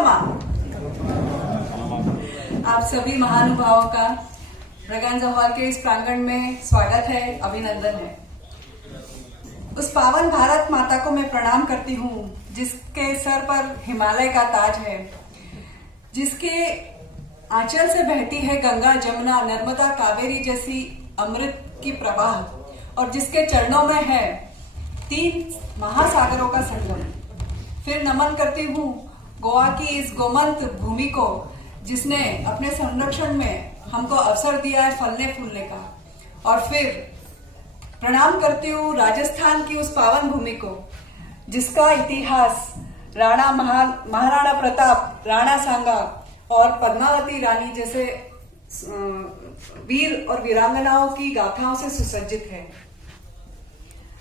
तिलोत्तमा। आप सभी महानुभावों का ब्रगेंजा हॉल के इस प्रांगण में स्वागत है, अभिनंदन है। उस पावन भारत माता को मैं प्रणाम करती हूँ जिसके सर पर हिमालय का ताज है, जिसके आंचल से बहती है गंगा, जमुना, नर्मदा, कावेरी जैसी अमृत की प्रवाह और जिसके चरणों में है 3 महासागरों का संगम। फिर नमन करती हूँ गोवा की इस गोमंत भूमि को जिसने अपने संरक्षण में हमको अवसर दिया है फलने फूलने का। और फिर प्रणाम करती हूँ राजस्थान की उस पावन भूमि को जिसका इतिहास महाराणा प्रताप, राणा सांगा और पद्मावती रानी जैसे वीर और वीरांगनाओं की गाथाओं से सुसज्जित है।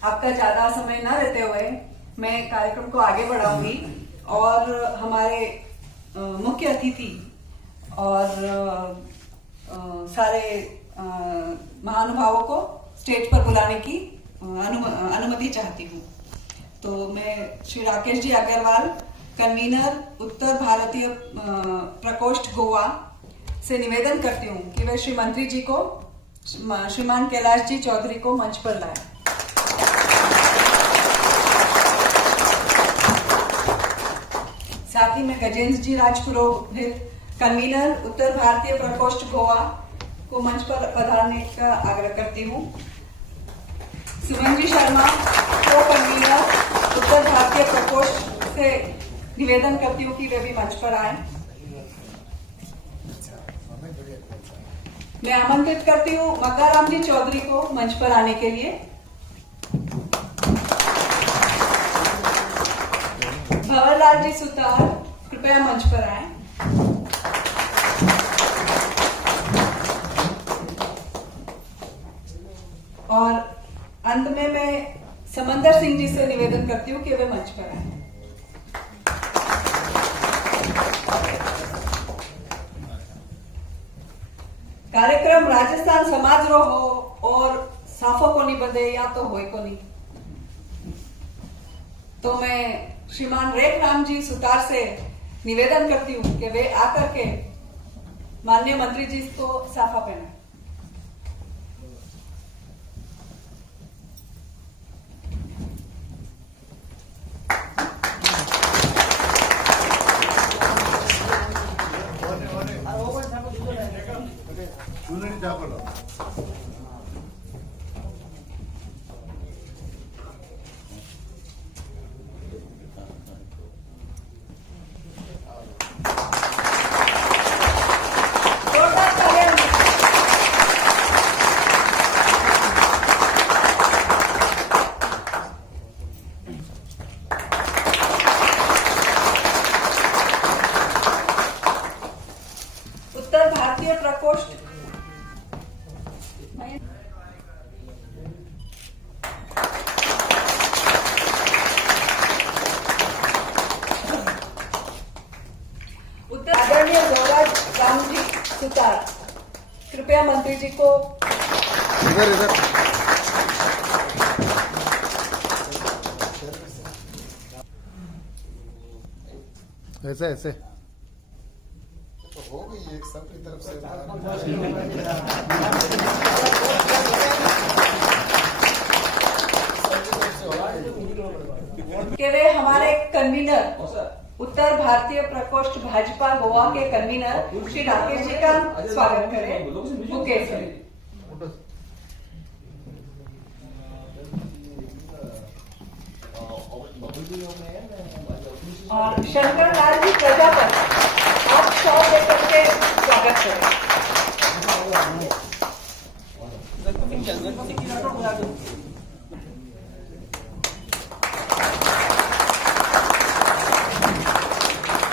आपका ज्यादा समय न लेते हुए मैं कार्यक्रम को आगे बढ़ाऊंगी और हमारे मुख्य अतिथि और सारे महानुभावों को स्टेज पर बुलाने की अनुमति चाहती हूँ। तो मैं श्री राकेश जी अग्रवाल, कन्वीनर उत्तर भारतीय प्रकोष्ठ गोवा से निवेदन करती हूँ कि वे श्री मंत्री जी को, श्रीमान कैलाश जी चौधरी को मंच पर लाएं। साथ ही मैं गजेंद्र जी राजपुरोहित, कन्वीनर उत्तर भारतीय प्रकोष्ठ गोवा को मंच पर पधारने का आग्रह करती हूँ। सुमन जी शर्मा को कन्वीनर उत्तर भारतीय प्रकोष्ठ से निवेदन करती हूँ कि वे भी मंच पर आए। मैं आमंत्रित करती हूँ मक्काराम जी चौधरी को मंच पर आने के लिए। भंवरलाल जी सुतार कृपया मंच पर आए। और अंत में मैं समंदर सिंह जी से निवेदन करती हूँ कि वे मंच पर आए। कार्यक्रम राजस्थान समाज रो हो और साफो को नहीं बंधे या तो होए को नहीं। तो मैं श्रीमान रेख राम जी सुतार से निवेदन करती हूँ कि वे आकर के माननीय मंत्री जी को साफा पहनाए। उत्तर भारतीय प्रकोष्ठ आदरणीय गौराज राम जी सुतार कृपया मंत्री जी को इधर ऐसे ऐसे तो हो गई एक सबकी तरफ से कि वे हमारे कन्वीनर उत्तर भारतीय प्रकोष्ठ भाजपा गोवा के कन्वीनर श्री राकेश जी का स्वागत करें बुके से। और शंकर लाल जी प्रजापति आप शॉल लेकर के स्वागत करें।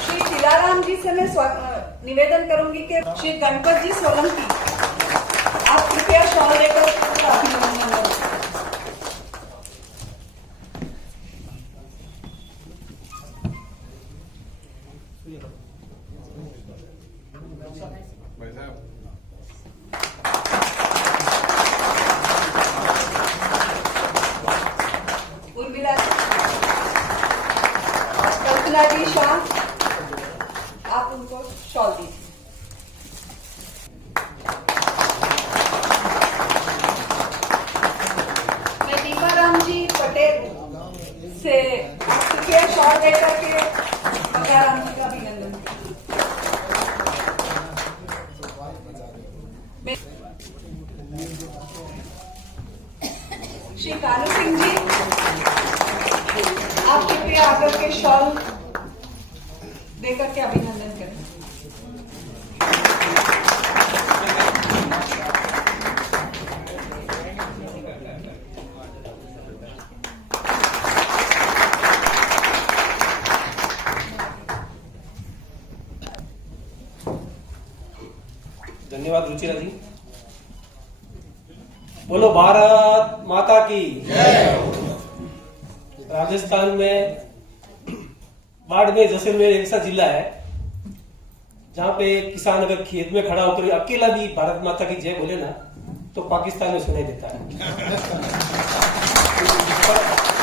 श्री तिलाराम जी से मैं निवेदन करूंगी कि श्री गणपत जी सोलंकी आप कृपया शॉल लेकर अभिनंदन करें। उर्मिला कल्पना जी शाह शॉल दीजिए। मैं दीपाराम जी पटेल से आपके शॉल देकर के मगाराम जी का अभिनंदन करती हूं। श्री कानू सिंह जी, आप कृपया आकर के शॉल देकर के अभिनंदन करें। धन्यवाद रुचिरा जी। बोलो भारत माता की जय। राजस्थान में बाड़मेर जैसलमेर ऐसा जिला है जहां पे किसान अगर खेत में खड़ा होकर अकेला भी भारत माता की जय बोले ना तो पाकिस्तान में सुनाई देता है। पर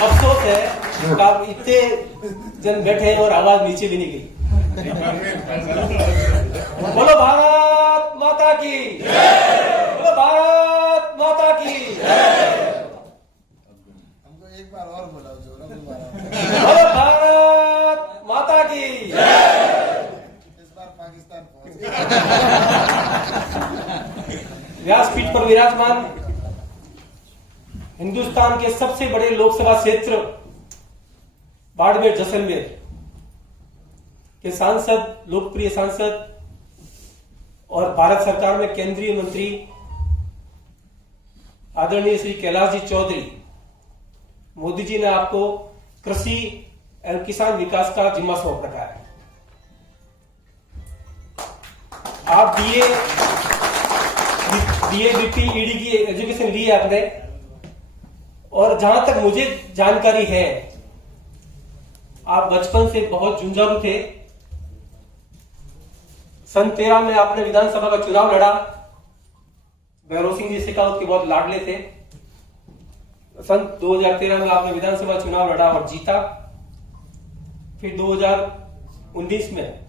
अफसोस है कि आप इतने जन बैठे हैं और आवाज नीचे भी नहीं गई। बोलो भारत माता की जय। बोलो भारत माता की जय। हमको एक बार और बोला जोरा दोबारा। बोलो भारत माता की जय। इस बार पाकिस्तान पहुंच गया। व्यासपीठ पर विराजमान हिंदुस्तान के सबसे बड़े लोकसभा क्षेत्र बाड़मेर जैसलमेर के सांसद, लोकप्रिय सांसद और भारत सरकार में केंद्रीय मंत्री आदरणीय श्री कैलाश जी चौधरी, मोदी जी ने आपको कृषि एवं किसान विकास का जिम्मा सौंप रखा है। आप बीपी ईडी की एजुकेशन ली है आपने, और जहां तक मुझे जानकारी है आप बचपन से बहुत जुझारू थे। सन 13 में आपने विधानसभा का चुनाव लड़ा, भैरव सिंह जी शेखावत के बहुत लाडले थे। सन 2013 में आपने विधानसभा चुनाव लड़ा और जीता। फिर 2019 में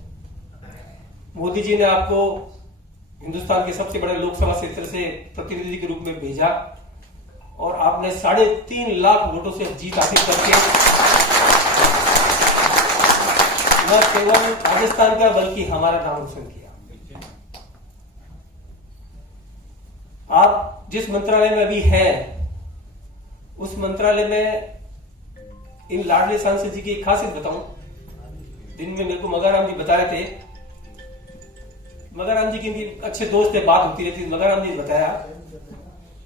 मोदी जी ने आपको हिंदुस्तान के सबसे बड़े लोकसभा क्षेत्र से प्रतिनिधि के रूप में भेजा और आपने 3.5 लाख वोटों से जीत हासिल करके न केवल राजस्थान का बल्कि हमारा नाम रोशन किया। आप जिस मंत्रालय में अभी हैं उस मंत्रालय में इन लाडले सांसद जी की एक खासियत बताऊं। दिन में मेरे को मगाराम जी बता रहे थे, मगाराम जी की अच्छे दोस्त है, बात होती रहती। मगाराम जी ने बताया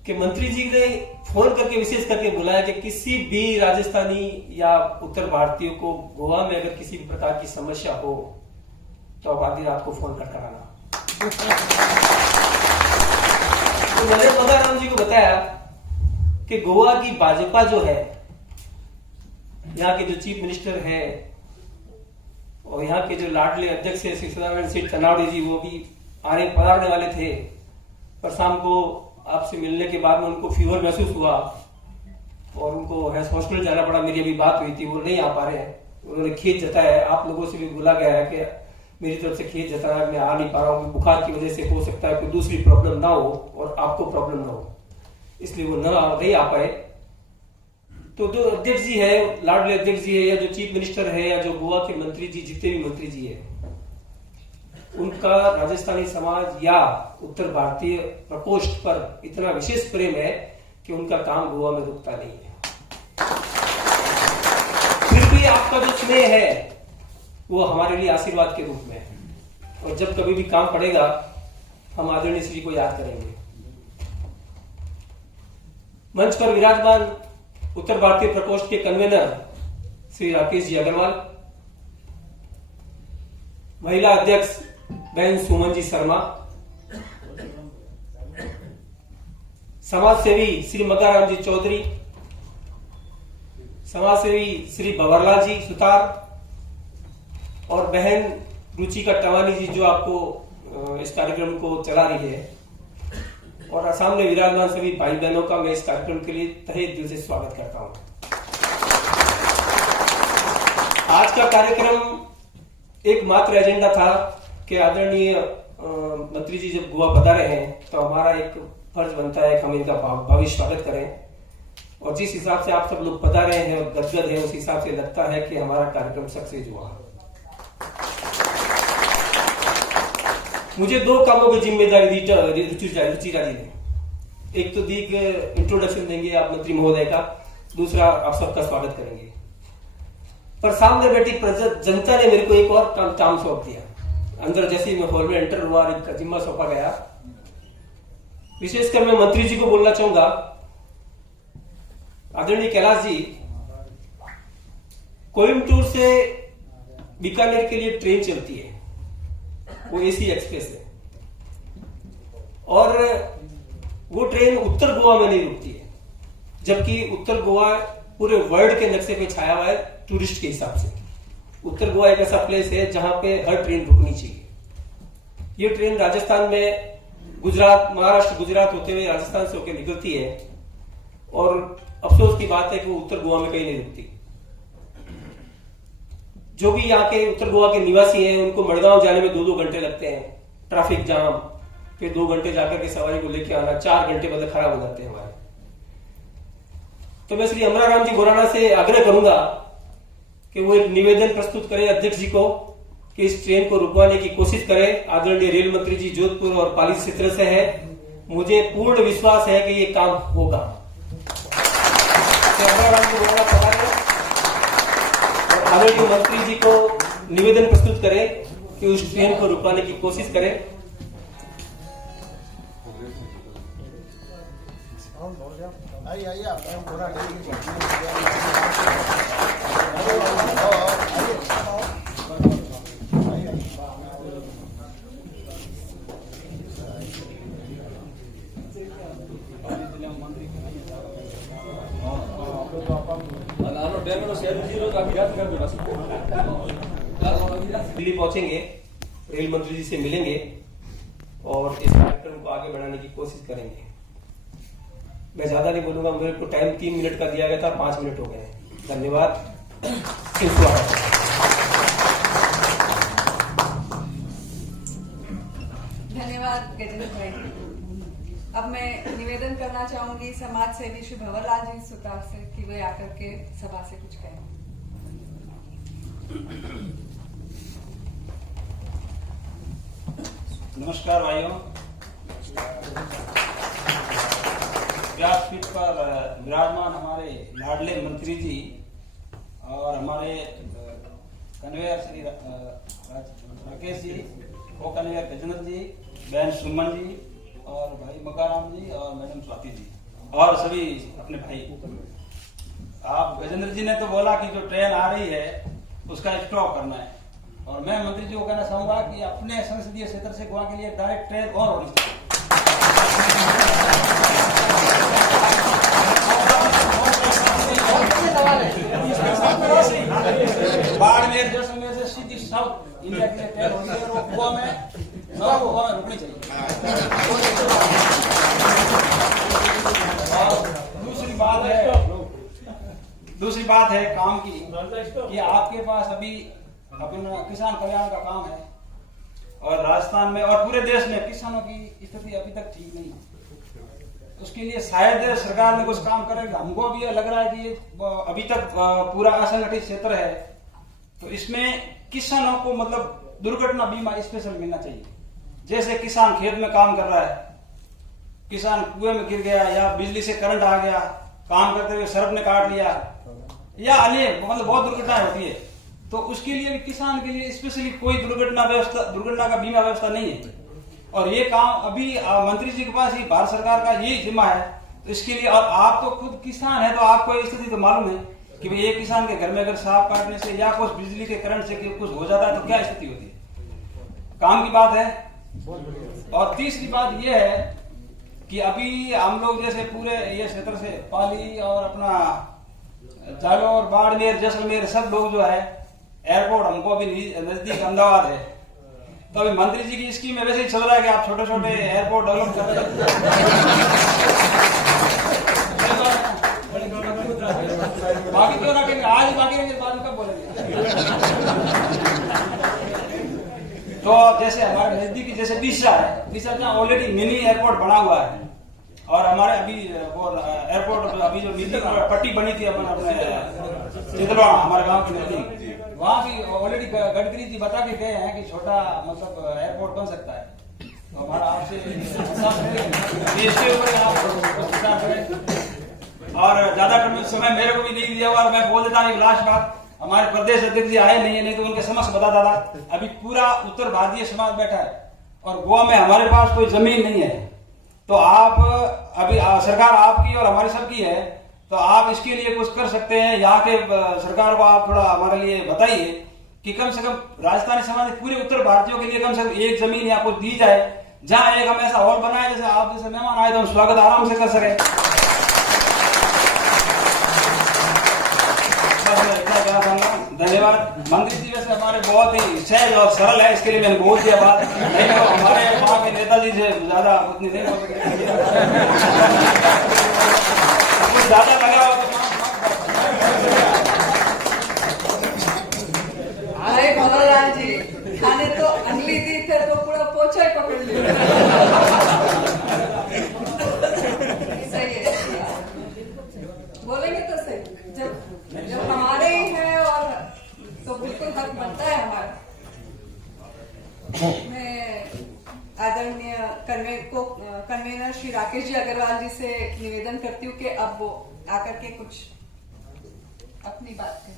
कि मंत्री जी ने फोन करके विशेष करके बुलाया कि किसी भी राजस्थानी या उत्तर भारतीय को गोवा में अगर किसी भी प्रकार की समस्या हो तो आप आधी रात को फोन कर कराना। तो मैंने मगाराम जी को बताया कि गोवा की भाजपा जो है, यहाँ के जो चीफ मिनिस्टर है और यहाँ के जो लाडले अध्यक्ष है श्री सदानंद सिंह तनावड़े जी, वो भी पधारने वाले थे। पर शाम को आपसे मिलने के बाद में उनको फीवर महसूस हुआ और उनको हॉस्पिटल जाना पड़ा। मेरी अभी बात हुई थी, वो नहीं आ पा रहे हैं। उन्होंने खेद जताया है, आप लोगों से भी बोला गया है कि मेरी तरफ से खेद जताया, मैं आ नहीं पा रहा हूँ। बुखार की वजह से हो सकता है कोई दूसरी प्रॉब्लम ना हो और आपको प्रॉब्लम ना हो, इसलिए वो नहीं आ पाए। तो जो अध्यक्ष जी है, लाडले अध्यक्ष जी है, या जो चीफ मिनिस्टर है, या जो गोवा के मंत्री जी, जितने भी मंत्री जी है, उनका राजस्थानी समाज या उत्तर भारतीय प्रकोष्ठ पर इतना विशेष प्रेम है कि उनका काम गोवा में रुकता नहीं है। फिर भी आपका जो स्नेह है वो हमारे लिए आशीर्वाद के रूप में है, और जब कभी भी काम पड़ेगा हम आदरणीय श्री को याद करेंगे। मंच पर विराजमान उत्तर भारतीय प्रकोष्ठ के कन्वीनर श्री राकेश जी अग्रवाल, महिला अध्यक्ष बहन सुमन जी शर्मा, समाज सेवी श्री मगाराम जी चौधरी, समाज सेवी श्री भंवरलाल जी सुतार और बहन रुचिका टवानी जी जो आपको इस कार्यक्रम को चला रही है, और सामने विराजमान सभी भाई बहनों का मैं इस कार्यक्रम के लिए तहे दिल से स्वागत करता हूं। आज का कार्यक्रम एकमात्र एजेंडा था कि आदरणीय मंत्री जी जब गोवा पधारे हैं तो हमारा एक फर्ज बनता है कि हम इनका भावी स्वागत करें। और जिस हिसाब से आप सब लोग पधारे हैं और गदगद हैं, उस हिसाब से लगता है कि हमारा कार्यक्रम सक्सेस हुआ। मुझे 2 कामों की जिम्मेदारी दी रुचिरा जी ने। एक तो दी इंट्रोडक्शन देंगे आप मंत्री महोदय का, दूसरा आप सबका स्वागत करेंगे। पर सामने बैठी जनता ने मेरे को एक और काम सौंप दिया। अंदर जैसे ही मैं हॉल में एंटर हुआ, इनका जिम्मा सौंपा गया। विशेषकर मैं मंत्री जी को बोलना चाहूंगा, आदरणीय कैलाश जी, कोयम्बटूर से बीकानेर के लिए ट्रेन चलती है, वो एसी एक्सप्रेस है, और वो ट्रेन उत्तर गोवा में नहीं रुकती है, जबकि उत्तर गोवा पूरे वर्ल्ड के नक्शे पे छाया हुआ है टूरिस्ट के हिसाब से। उत्तर गोवा एक ऐसा प्लेस है जहां पे हर ट्रेन रुकनी चाहिए। ये ट्रेन राजस्थान में गुजरात, महाराष्ट्र गुजरात होते हुए राजस्थान से होकर निकलती है, और अफसोस की बात है कि वो उत्तर गोवा में कहीं नहीं रुकती। जो भी यहाँ के उत्तर गोवा के निवासी हैं, उनको मडगांव जाने में 2-2 घंटे लगते हैं, ट्रैफिक जाम, फिर 2 घंटे जाकर के सवारी को लेकर आना, 4 घंटे मतलब खराब हो जाते हैं हमारे। तो मैं श्री अमराराम जी बोराना से आग्रह करूंगा कि वो एक निवेदन प्रस्तुत करें अध्यक्ष जी को कि इस ट्रेन को रुकवाने की कोशिश करें। आदरणीय रेल मंत्री जी जोधपुर और पाली क्षेत्र से है, मुझे पूर्ण विश्वास है कि ये काम होगा। अमराराम जी बोराना पधारें और आदरणीय मंत्री जी को निवेदन प्रस्तुत करें कि उस ट्रेन को रुकवाने की कोशिश करें। आइए आप पूरा दिल्ली पहुंचेंगे, रेल मंत्री जी से मिलेंगे और इस कार्यक्रम को आगे बढ़ाने की कोशिश करेंगे। मैं ज्यादा नहीं बोलूंगा, मेरे को टाइम 3 मिनट का दिया गया था, 5 मिनट हो गए। धन्यवाद। धन्यवाद गजेंद्र भाई। अब मैं निवेदन करना चाहूंगी समाज सेवी श्री भंवरलाल जी सुतार से कि वे आकर के सभा से कुछ कहें। नमस्कार भाइयों। व्यासपीठ पर विराजमान हमारे लाडले मंत्री जी और हमारे कन्वेयर श्री राकेश जी, को कन्वेयर गजेंद्र जी, बहन सुमन जी और भाई मकाराम जी और मैडम स्वाति जी और सभी अपने भाई। आप गजेंद्र जी ने तो बोला कि जो ट्रेन आ रही है उसका स्टॉप करना है, और मैं मंत्री जी को कहना चाहूंगा कि अपने संसदीय क्षेत्र से गोवा के लिए डायरेक्ट ट्रेन और होनी चाहिए। बाड़मेर जैसलमेर से सीधी साउथ इंडिया के लिए ट्रेन होगी और वो गोवा में रुकनी चाहिए। और दूसरी बात है काम की, कि आपके पास अभी अपना किसान कल्याण का काम है, और राजस्थान में और पूरे देश में किसानों की स्थिति अभी तक ठीक नहीं है। उसके लिए शायद सरकार ने कुछ काम करेगी। हमको भी लग रहा है कि ये अभी तक पूरा असंगठित क्षेत्र है, तो इसमें किसानों को मतलब दुर्घटना बीमा स्पेशल मिलना चाहिए। जैसे किसान खेत में काम कर रहा है, किसान कुएं में गिर गया या बिजली से करंट आ गया, काम करते हुए सर्प ने काट लिया या अन्य मतलब बहुत दुर्घटनाएं होती है, तो उसके लिए भी किसान के लिए स्पेशली कोई दुर्घटना का बीमा व्यवस्था नहीं है। और ये काम अभी मंत्री जी के पास ही भारत सरकार का यही जिम्मा है, तो इसके लिए और आप तो खुद किसान है, तो आपको स्थिति तो मालूम है कि भाई एक किसान के घर में अगर सांप काटने से या कुछ बिजली के करंट से कुछ हो जाता है तो क्या स्थिति होती है। काम की बात है। और तीसरी बात यह है कि अभी हम लोग जैसे पूरे ये क्षेत्र से पाली और अपना जालौर, बाड़मेर, जैसलमेर सब लोग जो है एयरपोर्ट हमको अभी नजदीक अहमदाबाद है, तो अभी मंत्री जी की स्कीम में वैसे ही चल रहा है कि आप छोटे छोटे एयरपोर्ट डेवलप कर रहे हैं। बाकी क्यों ना कहेंगे, आज बाकी रहेंगे, बाद में कब बोलेंगे। तो जैसे हमारे नजदीकी जैसे डीसा है, डीसा जहाँ ऑलरेडी मिनी एयरपोर्ट बना हुआ है, और हमारे अभी वो एयरपोर्ट अभी जो नीली पट्टी बनी थी अपने चितलवाड़ा हमारे गांव के नजदीक, वहाँ भी ऑलरेडी गडकरी जी बता के गए हैं कि छोटा मतलब एयरपोर्ट बन सकता है। तो हमारा आपसे इसके ऊपर आप विचार करें। और ज्यादा समय मेरे को भी नहीं दिया हुआ, और मैं बोल देता हूँ लास्ट बात, हमारे प्रदेश अध्यक्ष जी आए नहीं तो उनके समक्ष बताता था। अभी पूरा उत्तर भारतीय समाज बैठा है और गोवा में हमारे पास कोई जमीन नहीं है, तो आप अभी सरकार आपकी और हमारी सबकी है, तो आप इसके लिए कुछ कर सकते हैं। यहाँ के सरकार को आप थोड़ा हमारे लिए बताइए कि कम से कम राजस्थानी समाज पूरे उत्तर भारतीयों के लिए कम से कम एक जमीन यहाँ को दी जाए, जहाँ एक हम ऐसा हॉल बनाए जैसे आप जैसे मेहमान आए तो हम स्वागत आराम से कर सके। धन्यवाद। मंत्री जी वैसे हमारे बहुत ही सहज और सरल है, इसके लिए मैंने बहुत दिया बात, नहीं तो हमारे वहाँ के नेताजी से ज्यादा उतनी नहीं हो सकती, कुछ ज्यादा लगा हो तो अरे भगवान जी, खाने तो अंगली दी थे तो पूरा पोछा ही पकड़ लिया। सही है, बोलेंगे तो सही, जब हमारे ही है और तो बिल्कुल हक बनता है हमारा। मैं आदरणीय कन्वेनर श्री राकेश जी अग्रवाल जी से निवेदन करती हूँ कि अब वो आकर के कुछ अपनी बात करें।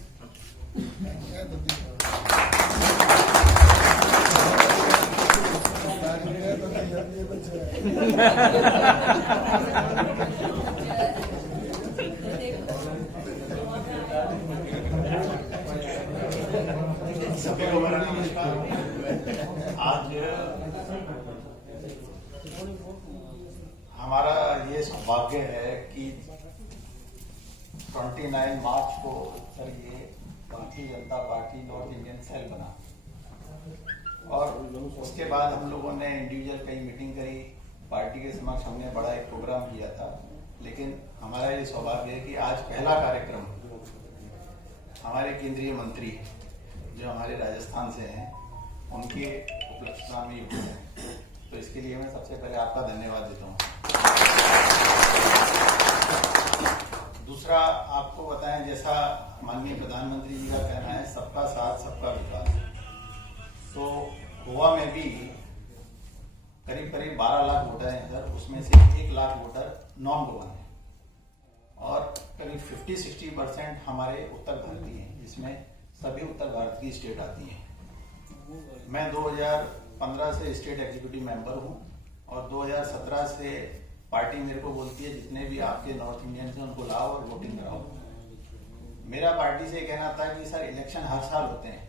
सभी को मेरा नमस्कार। आज हमारा ये सौभाग्य है कि 29 मार्च को सर ये Bharatiya Janata party north Indian cell बना, और उसके बाद हम लोगों ने इंडिविजुअल कई मीटिंग करी, पार्टी के समक्ष हमने बड़ा एक प्रोग्राम किया था। लेकिन हमारा ये सौभाग्य है कि आज पहला कार्यक्रम हमारे केंद्रीय मंत्री जो हमारे राजस्थान से हैं उनके उपलक्ष्य में युक्त है, तो इसके लिए मैं सबसे पहले आपका धन्यवाद देता हूँ। दूसरा, आपको बताएं, जैसा माननीय प्रधानमंत्री जी का कहना है सबका साथ सबका विकास, तो गोवा में भी करीब 12 लाख वोटर हैं सर, उसमें से 1 लाख वोटर नॉन गोवन है, और करीब 50-60% हमारे उत्तर भारतीय हैं, जिसमें सभी उत्तर भारत की स्टेट आती हैं। मैं 2015 से स्टेट एग्जीक्यूटिव मेंबर हूं, और 2017 से पार्टी मेरे को बोलती है जितने भी आपके नॉर्थ इंडियन हैं उनको लाओ और वोटिंग कराओ। मेरा पार्टी से कहना था कि सर इलेक्शन हर साल होते हैं,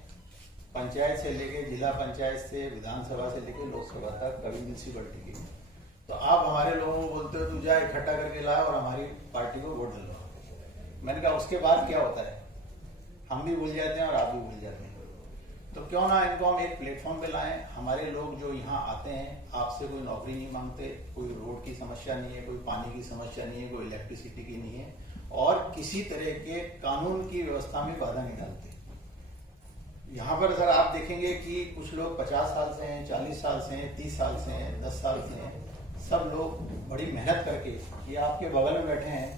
पंचायत से लेके जिला पंचायत से विधानसभा से लेके लोकसभा तक, कभी म्यूनिसिपलिटी की, तो आप हमारे लोगों को बोलते हो तू जा इकट्ठा करके लाओ और हमारी पार्टी को वोट डलवाओ। मैंने कहा उसके बाद क्या होता है, हम भी भूल जाते हैं और आप भी भूल जाते हैं, तो क्यों ना इनको हम एक प्लेटफॉर्म पे लाएं। हमारे लोग जो यहाँ आते हैं आपसे कोई नौकरी नहीं मांगते, कोई रोड की समस्या नहीं है, कोई पानी की समस्या नहीं है, कोई इलेक्ट्रिसिटी की नहीं है, और किसी तरह के कानून की व्यवस्था में बाधा नहीं डालते। यहाँ पर सर आप देखेंगे कि कुछ लोग 50 साल से हैं, 40 साल से हैं, 30 साल से हैं, 10 साल से हैं, सब लोग बड़ी मेहनत करके, ये आपके बगल में बैठे हैं,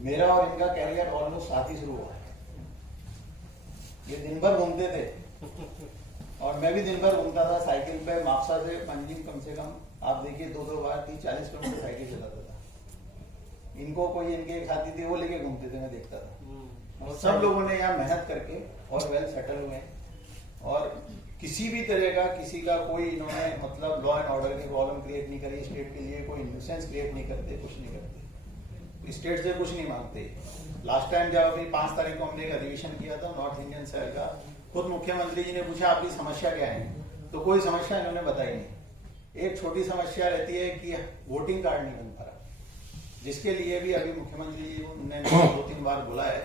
मेरा और इनका कैरियर ऑलमोस्ट साथ ही शुरू हुआ है। ये दिन भर घूमते थे और मैं भी दिन भर घूमता था साइकिल पे, मापसा से पंजिम कम से कम आप देखिए 2-2 बार 30-40 किलोमीटर साइकिल चलाता था। इनको कोई इनके साथी थे वो लेके घूमते थे, मैं देखता था। और सब लोगों ने यहाँ मेहनत करके और वेल सेटल हुए, और किसी भी तरह का किसी का कोई इन्होंने मतलब लॉ एंड ऑर्डर की प्रॉब्लम क्रिएट नहीं करी स्टेट के लिए, कोई न्यूसेंस क्रिएट नहीं करते, कुछ नहीं करते, स्टेट से कुछ नहीं मांगते। लास्ट टाइम जब अभी 5 तारीख को हमने एक अधिवेशन किया था नॉर्थ इंडियन सेल का, खुद मुख्यमंत्री जी ने पूछा आपकी समस्या क्या है, तो कोई समस्या इन्होंने बताई नहीं। एक छोटी समस्या रहती है कि वोटिंग कार्ड नहीं बन पा रहा, जिसके लिए भी अभी मुख्यमंत्री जी ने 2-3 बार बोला है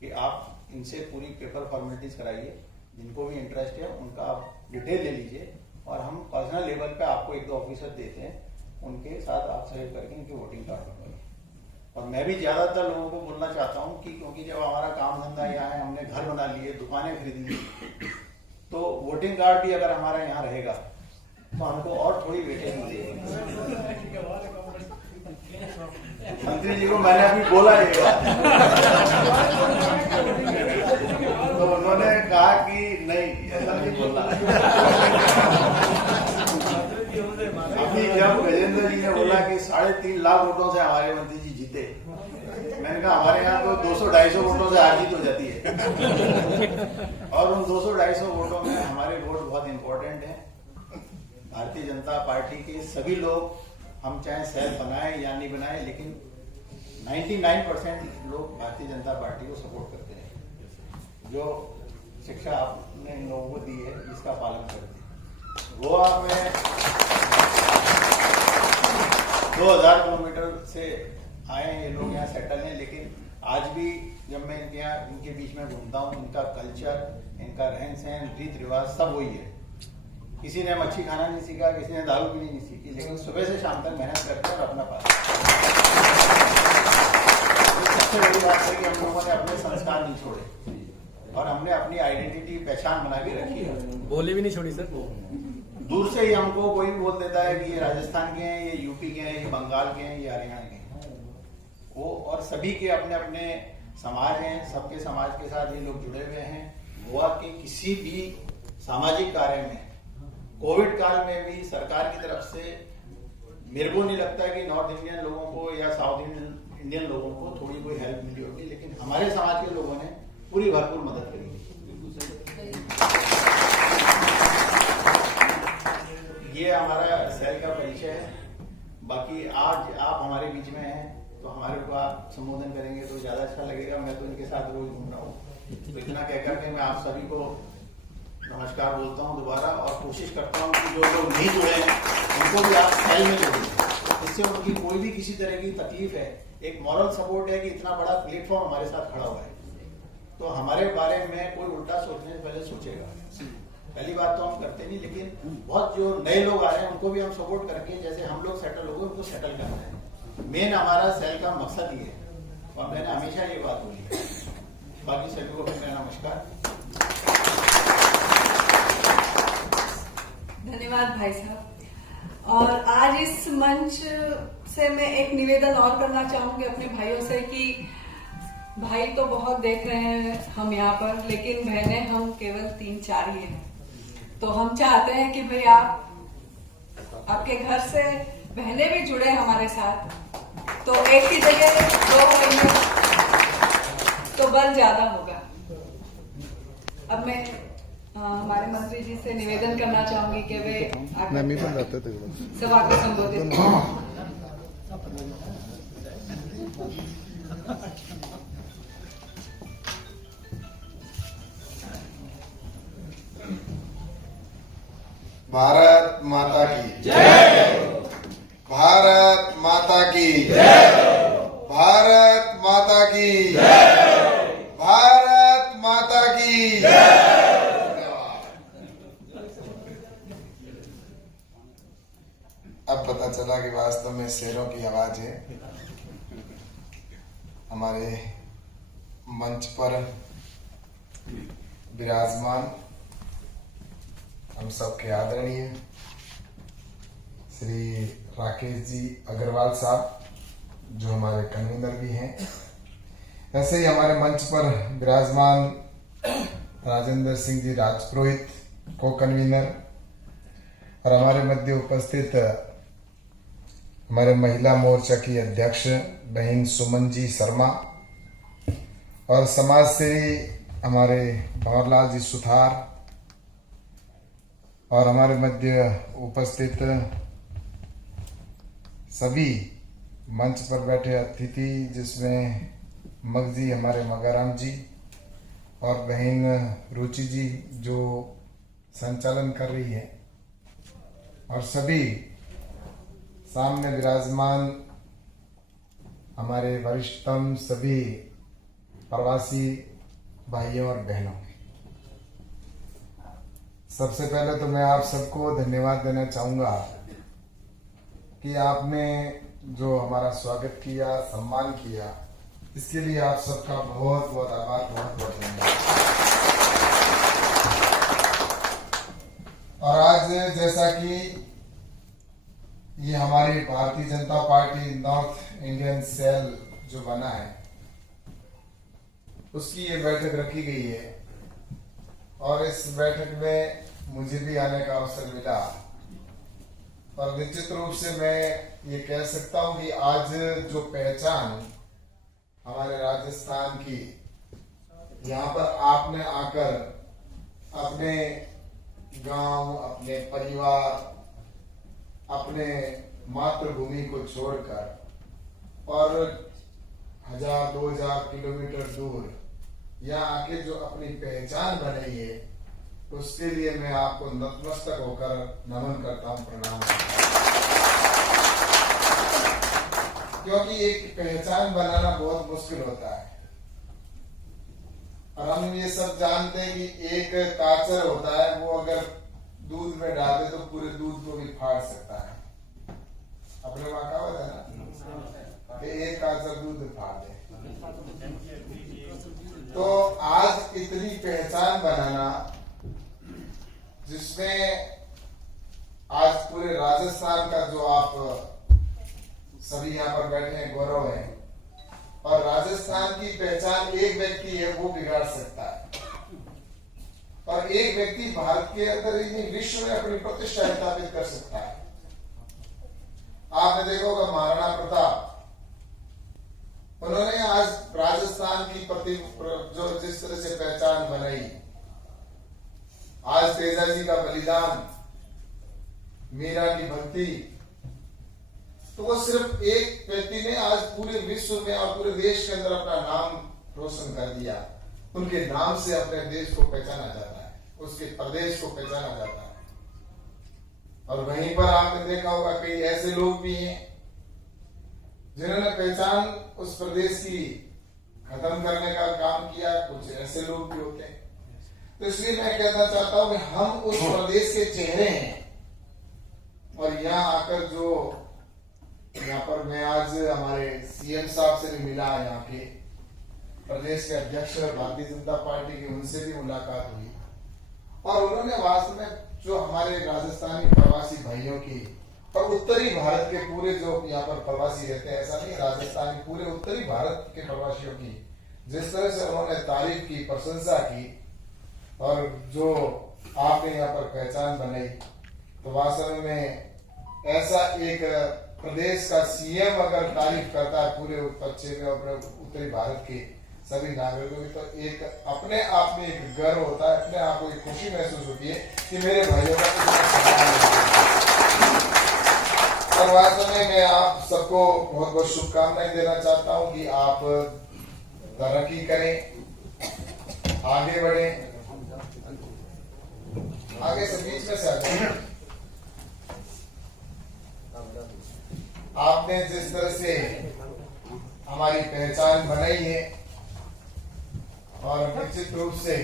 कि आप इनसे पूरी पेपर फॉर्मेलिटीज कराइए, जिनको भी इंटरेस्ट है उनका आप डिटेल ले लीजिए, और हम पर्सनल लेवल पे आपको 1-2 ऑफिसर देते हैं, उनके साथ आप सहयोग करके इनके वोटिंग कार्ड बनवाइए। और मैं भी ज्यादातर लोगों को बोलना चाहता हूं कि क्योंकि जब हमारा काम धंधा यहाँ है, हमने घर बना लिए, दुकानें खरीद ली, तो वोटिंग कार्ड भी अगर हमारा यहाँ रहेगा तो हमको और थोड़ी वेटेज मिलेगी। मंत्री जी को मैंने अभी बोला ये बात, तो उन्होंने कहा कि नहीं ऐसा नहीं बोलना। अभी जब गजेंद्र जी ने बोला कि 3.5 लाख वोटों से हमारे मंत्री जी जीते, मैंने कहा हमारे यहाँ तो 200-250 वोटों से हार जीत हो जाती है, और उन 200-250 वोटों में हमारे वोट बहुत इंपॉर्टेंट है। भारतीय जनता पार्टी के सभी लोग, हम चाहे सेल बनाए या नहीं बनाए, लेकिन 99% लोग भारतीय जनता पार्टी को सपोर्ट करते हैं। जो शिक्षा आपने इन लोगों को दी है इसका पालन करते हैं। गोवा में 2000 किलोमीटर से आए हैं ये लोग, यहाँ सेटल हैं, लेकिन आज भी जब मैं इनके बीच में घूमता हूँ, इनका कल्चर, इनका रहन सहन, रीत रिवाज सब वही है। किसी ने मच्छी खाना नहीं सीखा, किसी ने दारू पीनी नहीं सीखी, लेकिन सुबह से शाम तक मेहनत करते हैं और अपना पास। सबसे बड़ी बात है कि हम लोगों ने अपने संस्कार नहीं छोड़े और हमने अपनी आइडेंटिटी, पहचान बना के रखी है। बोली भी नहीं छोड़ी सर। दूर से ही हमको कोई भी बोल देता है कि ये राजस्थान के हैं, ये यूपी के हैं, ये बंगाल के हैं, ये हरियाणा के हैं। वो और सभी के अपने अपने समाज हैं, सबके समाज के साथ ये लोग जुड़े हुए हैं। गोवा के किसी भी सामाजिक कार्य में, कोविड काल में भी सरकार की तरफ से मेरे को नहीं लगता कि नॉर्थ इंडियन लोगों को या साउथ इंडियन लोगों को थोड़ी कोई हेल्प मिली होगी, लेकिन हमारे समाज के लोगों ने पूरी भरपूर मदद करी। ये हमारा सेल का परिचय है। बाकी आज आप हमारे बीच में हैं तो हमारे को आप संबोधन करेंगे तो ज्यादा अच्छा लगेगा। मैं तो इनके साथ रोज घूम रहा हूँ, तो इतना कहकर के मैं आप सभी को नमस्कार बोलता हूँ दोबारा, और कोशिश करता हूँ कि जो लोग नहीं जुड़े हैं उनको भी आप सेल में जोड़ें, इससे उनकी कोई भी किसी तरह की तकलीफ है, एक मॉरल सपोर्ट है कि इतना बड़ा प्लेटफॉर्म हमारे साथ खड़ा हुआ है, तो हमारे बारे में कोई उल्टा सोचने से पहले सोचेगा। पहली बात तो हम करते नहीं, लेकिन बहुत जो नए लोग आ रहे हैं उनको भी हम सपोर्ट करके, जैसे हम लोग सेटल हो गए उनको सेटल करना है। मेन हमारा सेल का मकसद ये है और मैंने हमेशा ये बात बोली है। बाकी सभी को मेरा नमस्कार। धन्यवाद भाई साहब। और आज इस मंच से मैं एक निवेदन और करना चाहूंगी अपने भाइयों से कि भाई तो बहुत देख रहे हैं हम यहाँ पर, लेकिन बहनें हम केवल 3-4 ही हैं। तो हम चाहते हैं कि भाई आपके घर से बहनें भी जुड़े हमारे साथ, तो एक की जगह 2 होंगे तो बल ज्यादा होगा। अब मैं हमारे मंत्री जी से निवेदन करना चाहूंगी कि वे सभा को संबोधित करें। भारत माता की जय। भारत माता की जय। भारत माता की जय। भारत माता की जय। अब पता चला कि वास्तव में शेरों की आवाज है। हमारे मंच पर विराजमान हम सबके आदरणीय श्री राकेश जी अग्रवाल साहब, जो हमारे कन्वीनर भी हैं, ऐसे ही हमारे मंच पर विराजमान राजेंद्र सिंह जी राजपुरोहित को कन्वीनर, और हमारे मध्य उपस्थित हमारे महिला मोर्चा की अध्यक्ष बहन सुमन जी शर्मा, और समाज सेवी हमारे भंवरलाल जी सुथार, और हमारे मध्य उपस्थित सभी मंच पर बैठे अतिथि, जिसमें मगजी हमारे मगाराम जी और बहन रुचि जी जो संचालन कर रही है, और सभी सामने विराजमान हमारे वरिष्ठतम सभी प्रवासी भाइयों और बहनों, सबसे पहले तो मैं आप सबको धन्यवाद देना चाहूँगा कि आपने जो हमारा स्वागत किया, सम्मान किया, इसके लिए आप सबका बहुत बहुत आभार, बहुत बहुत धन्यवाद। और आज जैसा कि ये हमारी Bharatiya Janata party north Indian cell जो बना है उसकी ये बैठक रखी गई है और इस बैठक में मुझे भी आने का अवसर मिला और निश्चित रूप से मैं ये कह सकता हूं कि आज जो पहचान हमारे राजस्थान की यहाँ पर आपने आकर अपने गांव, अपने परिवार, अपने मातृभूमि को छोड़कर और 1000-2000 किलोमीटर दूर यहाँ आके जो अपनी पहचान बनाई है उसके लिए मैं आपको नतमस्तक होकर नमन करता हूँ, प्रणाम करता हूँ। क्योंकि एक पहचान बनाना बहुत मुश्किल होता है और हम ये सब जानते हैं कि एक काचर होता है, वो अगर दूध में डाल दे तो पूरे दूध को भी फाड़ सकता है। अपने वहां कहावत है ना कि एक काचर दूध फाड़ दे। तो आज इतनी पहचान बनाना जिसमें आज पूरे राजस्थान का जो आप सभी यहाँ पर बैठे हैं गौरव है और राजस्थान की पहचान एक व्यक्ति है वो बिगाड़ सकता है और एक व्यक्ति भारत के अंदर ही नहीं विश्व में अपनी प्रतिष्ठा स्थापित कर सकता है। आपने देखा होगा महाराणा प्रताप, उन्होंने आज राजस्थान की प्रति जो जिस तरह से पहचान बनाई, आज तेजाजी का बलिदान, मीरा की भक्ति, तो वो सिर्फ एक व्यक्ति ने आज पूरे विश्व में और पूरे देश के अंदर अपना नाम रोशन कर दिया। उनके नाम से अपने देश को पहचाना जाता है, उसके प्रदेश को पहचाना जाता है। और वहीं पर आपने देखा होगा कई ऐसे लोग भी हैं जिन्होंने पहचान उस प्रदेश की खत्म करने का काम किया, कुछ ऐसे लोग भी होते हैं। तो इसलिए मैं कहना चाहता हूं कि हम उस प्रदेश के चेहरे हैं और यहाँ आकर जो यहाँ पर मैं आज हमारे सीएम साहब से भी मिला, यहाँ के प्रदेश के अध्यक्ष भारतीय जनता पार्टी के, उनसे भी मुलाकात हुई और उन्होंने वास्तव में जो हमारे राजस्थानी प्रवासी भाइयों की और उत्तरी भारत के पूरे जो यहाँ पर प्रवासी रहते हैं, ऐसा नहीं राजस्थानी, पूरे उत्तरी भारत के प्रवासियों की जिस तरह से उन्होंने तारीफ की, प्रशंसा की और जो आपने यहाँ पर पहचान बनाई, तो वास्तव में ऐसा एक प्रदेश का सीएम अगर तारीफ करता है पूरे पश्चिमी और उत्तरी भारत के सभी नागरिकों की, तो एक अपने आप में एक गर्व होता है, अपने आप को एक खुशी महसूस होती है कि मेरे भाइयों का और वास्तव में मैं आप सबको बहुत बहुत शुभकामनाएं देना चाहता हूं कि आप तरक्की करें, आगे बढ़े, आगे से बीच में से आ जाए। आपने जिस तरह से हमारी पहचान बनाई है और निश्चित रूप से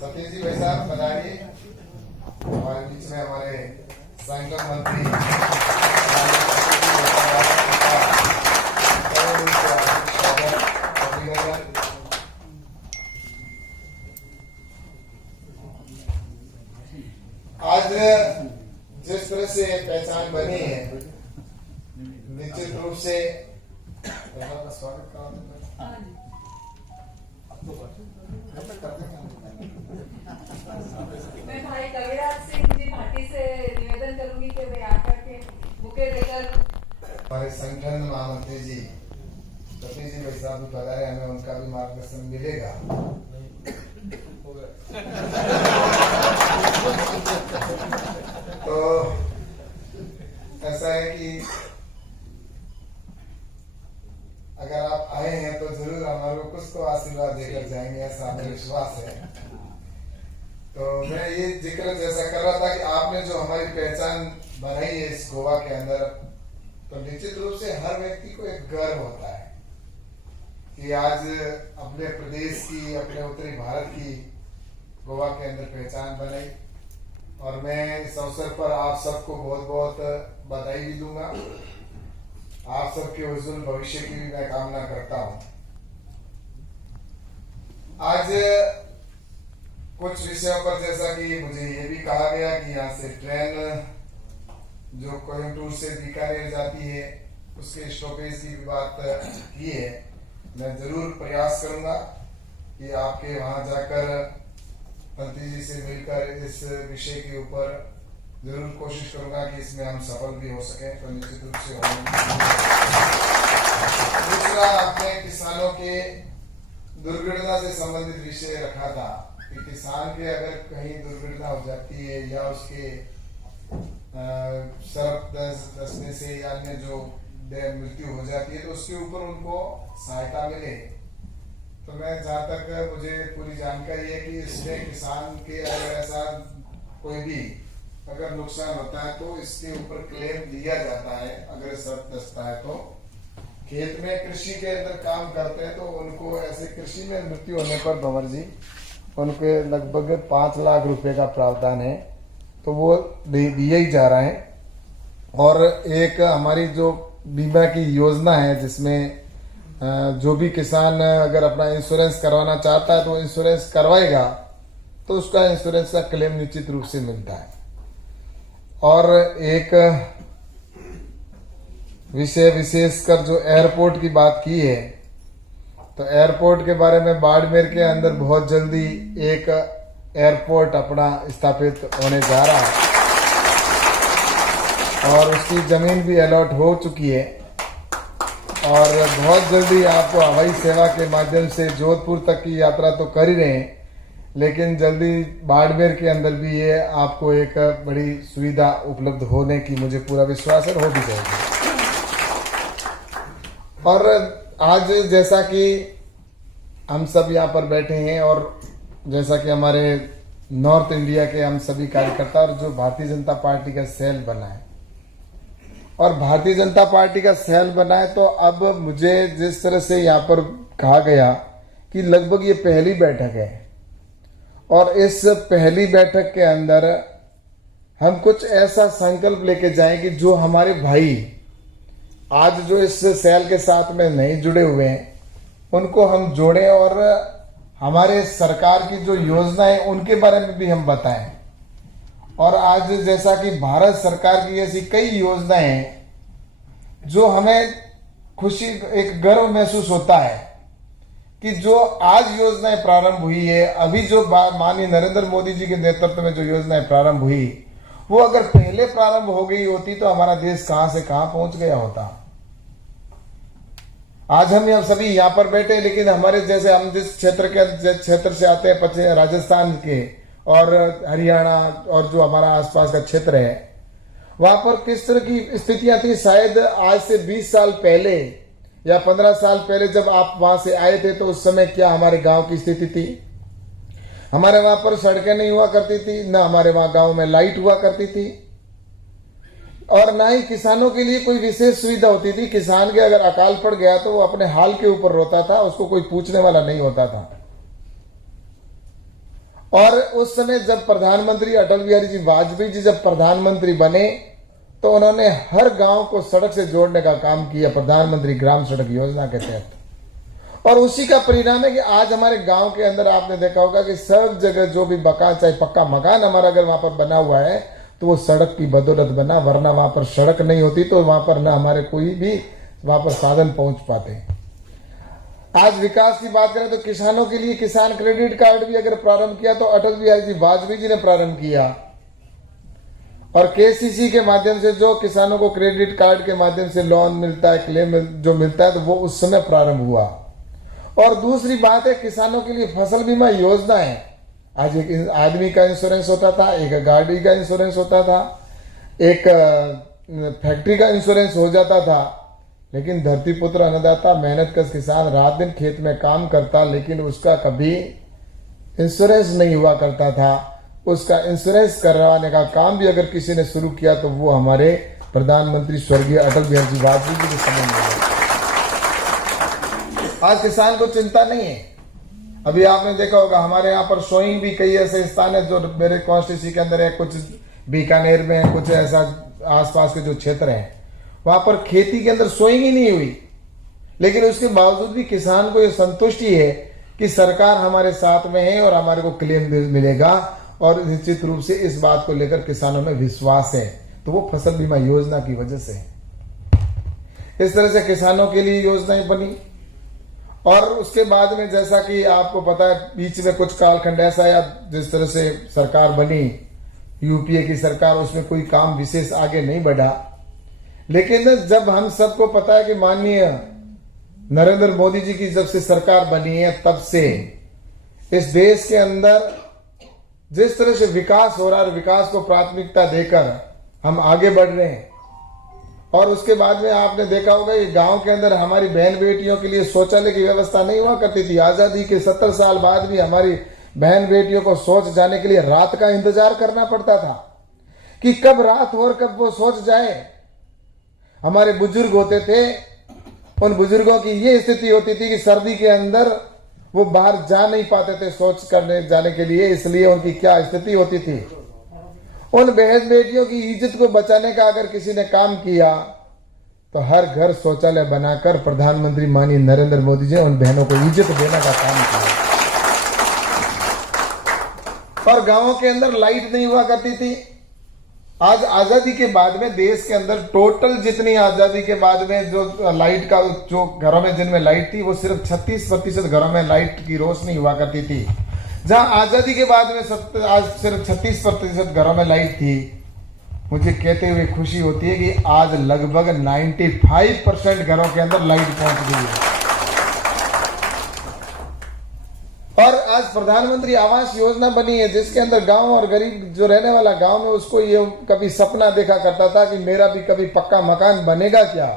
सतीश जी भाई साहब बताइए, हमारे बीच में हमारे संगठन मंत्री आज जिस तरह से पहचान बनी है, निश्चित रूप से स्वागत मैं भाई कविराज सिंह जी भाटी से निवेदन करूंगी कि वे आकर के बुके देकर हमारे संगठन महामंत्री जी सतीश जी भाई साहब भी बताए, हमें उनका भी मार्गदर्शन मिलेगा। तो ऐसा है कि अगर आप आए हैं तो जरूर हमारे को कुछ तो आशीर्वाद देकर जाएंगे, ऐसा हमें विश्वास है। तो मैं ये जिक्र जैसा कर रहा था कि आपने जो हमारी पहचान बनाई है इस गोवा के अंदर, तो निश्चित रूप से हर व्यक्ति को एक गर्व होता है कि आज अपने प्रदेश की, अपने उत्तरी भारत की गोवा के अंदर पहचान बनाई। और मैं इस अवसर पर आप सबको बहुत बहुत बधाई भी दूंगा आप सबके उज्जवल भविष्य की भी मैं कामना करता हूं। आज कुछ विषयों पर जैसा कि मुझे ये भी कहा गया कि यहाँ से ट्रेन जो कोयम्बटूर से बीकानेर जाती है उसके स्टॉपेज की भी बात की है। मैं जरूर प्रयास करूंगा कि आपके वहां जाकर मंत्री जी से मिलकर इस विषय के ऊपर जरूर कोशिश करूंगा कि इसमें हम सफल भी हो सके, तो निश्चित रूप से होंगे। दूसरा, आपने किसानों के दुर्घटना से संबंधित विषय रखा था कि किसान के अगर कहीं दुर्घटना हो जाती है या उसके सर्प दसने से या अन्य जो मृत्यु हो जाती है तो उसके ऊपर उनको सहायता मिले। तो मैं जहाँ तक मुझे पूरी जानकारी है कि इसमें किसान के अगर ऐसा कोई भी अगर नुकसान होता है तो इसके ऊपर क्लेम दिया जाता है। अगर सर्प दसता है तो खेत में कृषि के अंदर काम करते हैं तो उनको ऐसे कृषि में मृत्यु होने पर भंवर जी उनके लगभग 5 लाख रुपए का प्रावधान है, तो वो दिया ही जा रहा है। और एक हमारी जो बीमा की योजना है जिसमें जो भी किसान अगर अपना इंश्योरेंस करवाना चाहता है तो इंश्योरेंस करवाएगा तो उसका इंश्योरेंस का क्लेम निश्चित रूप से मिलता है। और एक विषय विशेषकर जो एयरपोर्ट की बात की है तो एयरपोर्ट के बारे में बाड़मेर के अंदर बहुत जल्दी एक एयरपोर्ट अपना स्थापित होने जा रहा है और उसकी जमीन भी अलॉट हो चुकी है और बहुत जल्दी आपको हवाई सेवा के माध्यम से जोधपुर तक की यात्रा तो कर ही रहे हैं, लेकिन जल्दी बाड़मेर के अंदर भी ये आपको एक बड़ी सुविधा उपलब्ध होने की मुझे पूरा विश्वास है, हो भी जाएगी। और आज जैसा कि हम सब यहाँ पर बैठे हैं और जैसा कि हमारे नॉर्थ इंडिया के हम सभी कार्यकर्ता और जो भारतीय जनता पार्टी का सेल बना है और भारतीय जनता पार्टी का सेल बना है, तो अब मुझे जिस तरह से यहाँ पर कहा गया कि लगभग ये पहली बैठक है और इस पहली बैठक के अंदर हम कुछ ऐसा संकल्प लेके जाएं कि जो हमारे भाई आज जो इस सेल के साथ में नहीं जुड़े हुए हैं उनको हम जोड़ें और हमारे सरकार की जो योजनाएं उनके बारे में भी हम बताएं। और आज जैसा कि भारत सरकार की ऐसी कई योजनाएं हैं जो हमें खुशी एक गर्व महसूस होता है कि जो आज योजनाएं प्रारंभ हुई है, अभी जो माननीय नरेंद्र मोदी जी के नेतृत्व में जो योजनाएं प्रारंभ हुई वो अगर पहले प्रारंभ हो गई होती तो हमारा देश कहां से कहां पहुंच गया होता। आज हम सभी यहाँ पर बैठे, लेकिन हमारे जैसे हम जिस क्षेत्र से आते हैं पश्चिम राजस्थान के और हरियाणा और जो हमारा आसपास का क्षेत्र है वहां पर किस तरह की स्थितियां थी, शायद आज से 20 साल पहले या 15 साल पहले जब आप वहां से आए थे तो उस समय क्या हमारे गांव की स्थिति थी। हमारे वहां पर सड़कें नहीं हुआ करती थी, न हमारे वहां गांव में लाइट हुआ करती थी और ना ही किसानों के लिए कोई विशेष सुविधा होती थी। किसान के अगर अकाल पड़ गया तो वो अपने हाल के ऊपर रोता था, उसको कोई पूछने वाला नहीं होता था। और उस समय जब प्रधानमंत्री अटल बिहारी जी वाजपेयी जी जब प्रधानमंत्री बने तो उन्होंने हर गांव को सड़क से जोड़ने का काम किया प्रधानमंत्री ग्राम सड़क योजना के तहत। और उसी का परिणाम है कि आज हमारे गांव के अंदर आपने देखा होगा कि सब जगह जो भी मकान, चाहे पक्का मकान हमारा अगर वहां पर बना हुआ है तो वो सड़क की बदौलत बना, वरना वहां पर सड़क नहीं होती तो वहां पर ना हमारे कोई भी वहां पर साधन पहुंच पाते। आज विकास की बात करें तो किसानों के लिए किसान क्रेडिट कार्ड भी अगर प्रारंभ किया तो अटल बिहारी जी वाजपेयी जी ने प्रारंभ किया और केसीसी के माध्यम से जो किसानों को क्रेडिट कार्ड के माध्यम से लोन मिलता है, क्लेम जो मिलता है, तो वो उस समय प्रारंभ हुआ। और दूसरी बात है किसानों के लिए फसल बीमा योजना है। आज एक आदमी का इंश्योरेंस होता था, एक गाड़ी का इंश्योरेंस होता था, एक फैक्ट्री का इंश्योरेंस हो जाता था, लेकिन धरती पुत्र अन्नदाता मेहनत कश किसान रात दिन खेत में काम करता लेकिन उसका कभी इंश्योरेंस नहीं हुआ करता था। उसका इंश्योरेंस करवाने का काम भी अगर किसी ने शुरू किया तो वो हमारे प्रधानमंत्री स्वर्गीय अटल बिहारी जी वाजपेयी जी के समय में। आज किसान को चिंता नहीं है। अभी आपने देखा होगा हमारे यहाँ पर सोइंग भी कई ऐसे स्थान है जो मेरे कॉन्स्टिट्यूंसी के अंदर है, कुछ बीकानेर में है, कुछ ऐसा आसपास के जो क्षेत्र हैं वहां पर खेती के अंदर सोइंग ही नहीं हुई, लेकिन उसके बावजूद भी किसान को यह संतुष्टि है कि सरकार हमारे साथ में है और हमारे को क्लेम मिलेगा, और निश्चित रूप से इस बात को लेकर किसानों में विश्वास है। तो वो फसल बीमा योजना की वजह से इस तरह से किसानों के लिए योजनाएं बनी। और उसके बाद में जैसा कि आपको पता है, बीच में कुछ कालखंड ऐसा आया जिस तरह से सरकार बनी यूपीए की सरकार, उसमें कोई काम विशेष आगे नहीं बढ़ा। लेकिन जब हम सबको पता है कि माननीय नरेंद्र मोदी जी की जब से सरकार बनी है, तब से इस देश के अंदर जिस तरह से विकास हो रहा है, विकास को प्राथमिकता देकर हम आगे बढ़ रहे हैं। और उसके बाद में आपने देखा होगा कि गांव के अंदर हमारी बहन बेटियों के लिए शौचालय की व्यवस्था नहीं हुआ करती थी। आजादी के 70 साल बाद भी हमारी बहन बेटियों को शौच जाने के लिए रात का इंतजार करना पड़ता था कि कब रात हो और कब वो शौच जाए। हमारे बुजुर्ग होते थे, उन बुजुर्गों की ये स्थिति होती थी कि सर्दी के अंदर वो बाहर जा नहीं पाते थे शौच करने जाने के लिए, इसलिए उनकी क्या स्थिति होती थी। उन बहन बेटियों की इज्जत को बचाने का अगर किसी ने काम किया तो हर घर शौचालय बनाकर प्रधानमंत्री माननीय नरेंद्र मोदी जी ने उन बहनों को इज्जत देने का काम किया। और गांवों के अंदर लाइट नहीं हुआ करती थी। आज आजादी के बाद में देश के अंदर टोटल जितनी आजादी के बाद में जो लाइट का जो घरों में जिनमें लाइट थी, वो सिर्फ 36% घरों में लाइट की रोशनी हुआ करती थी। जहां आजादी के बाद में आज सिर्फ 36% घरों में लाइट थी। मुझे कहते हुए खुशी होती है कि आज लगभग 95% घरों के अंदर लाइट पहुंच गई है। और आज प्रधानमंत्री आवास योजना बनी है, जिसके अंदर गांव और गरीब जो रहने वाला गांव में, उसको ये कभी सपना देखा करता था कि मेरा भी कभी पक्का मकान बनेगा क्या।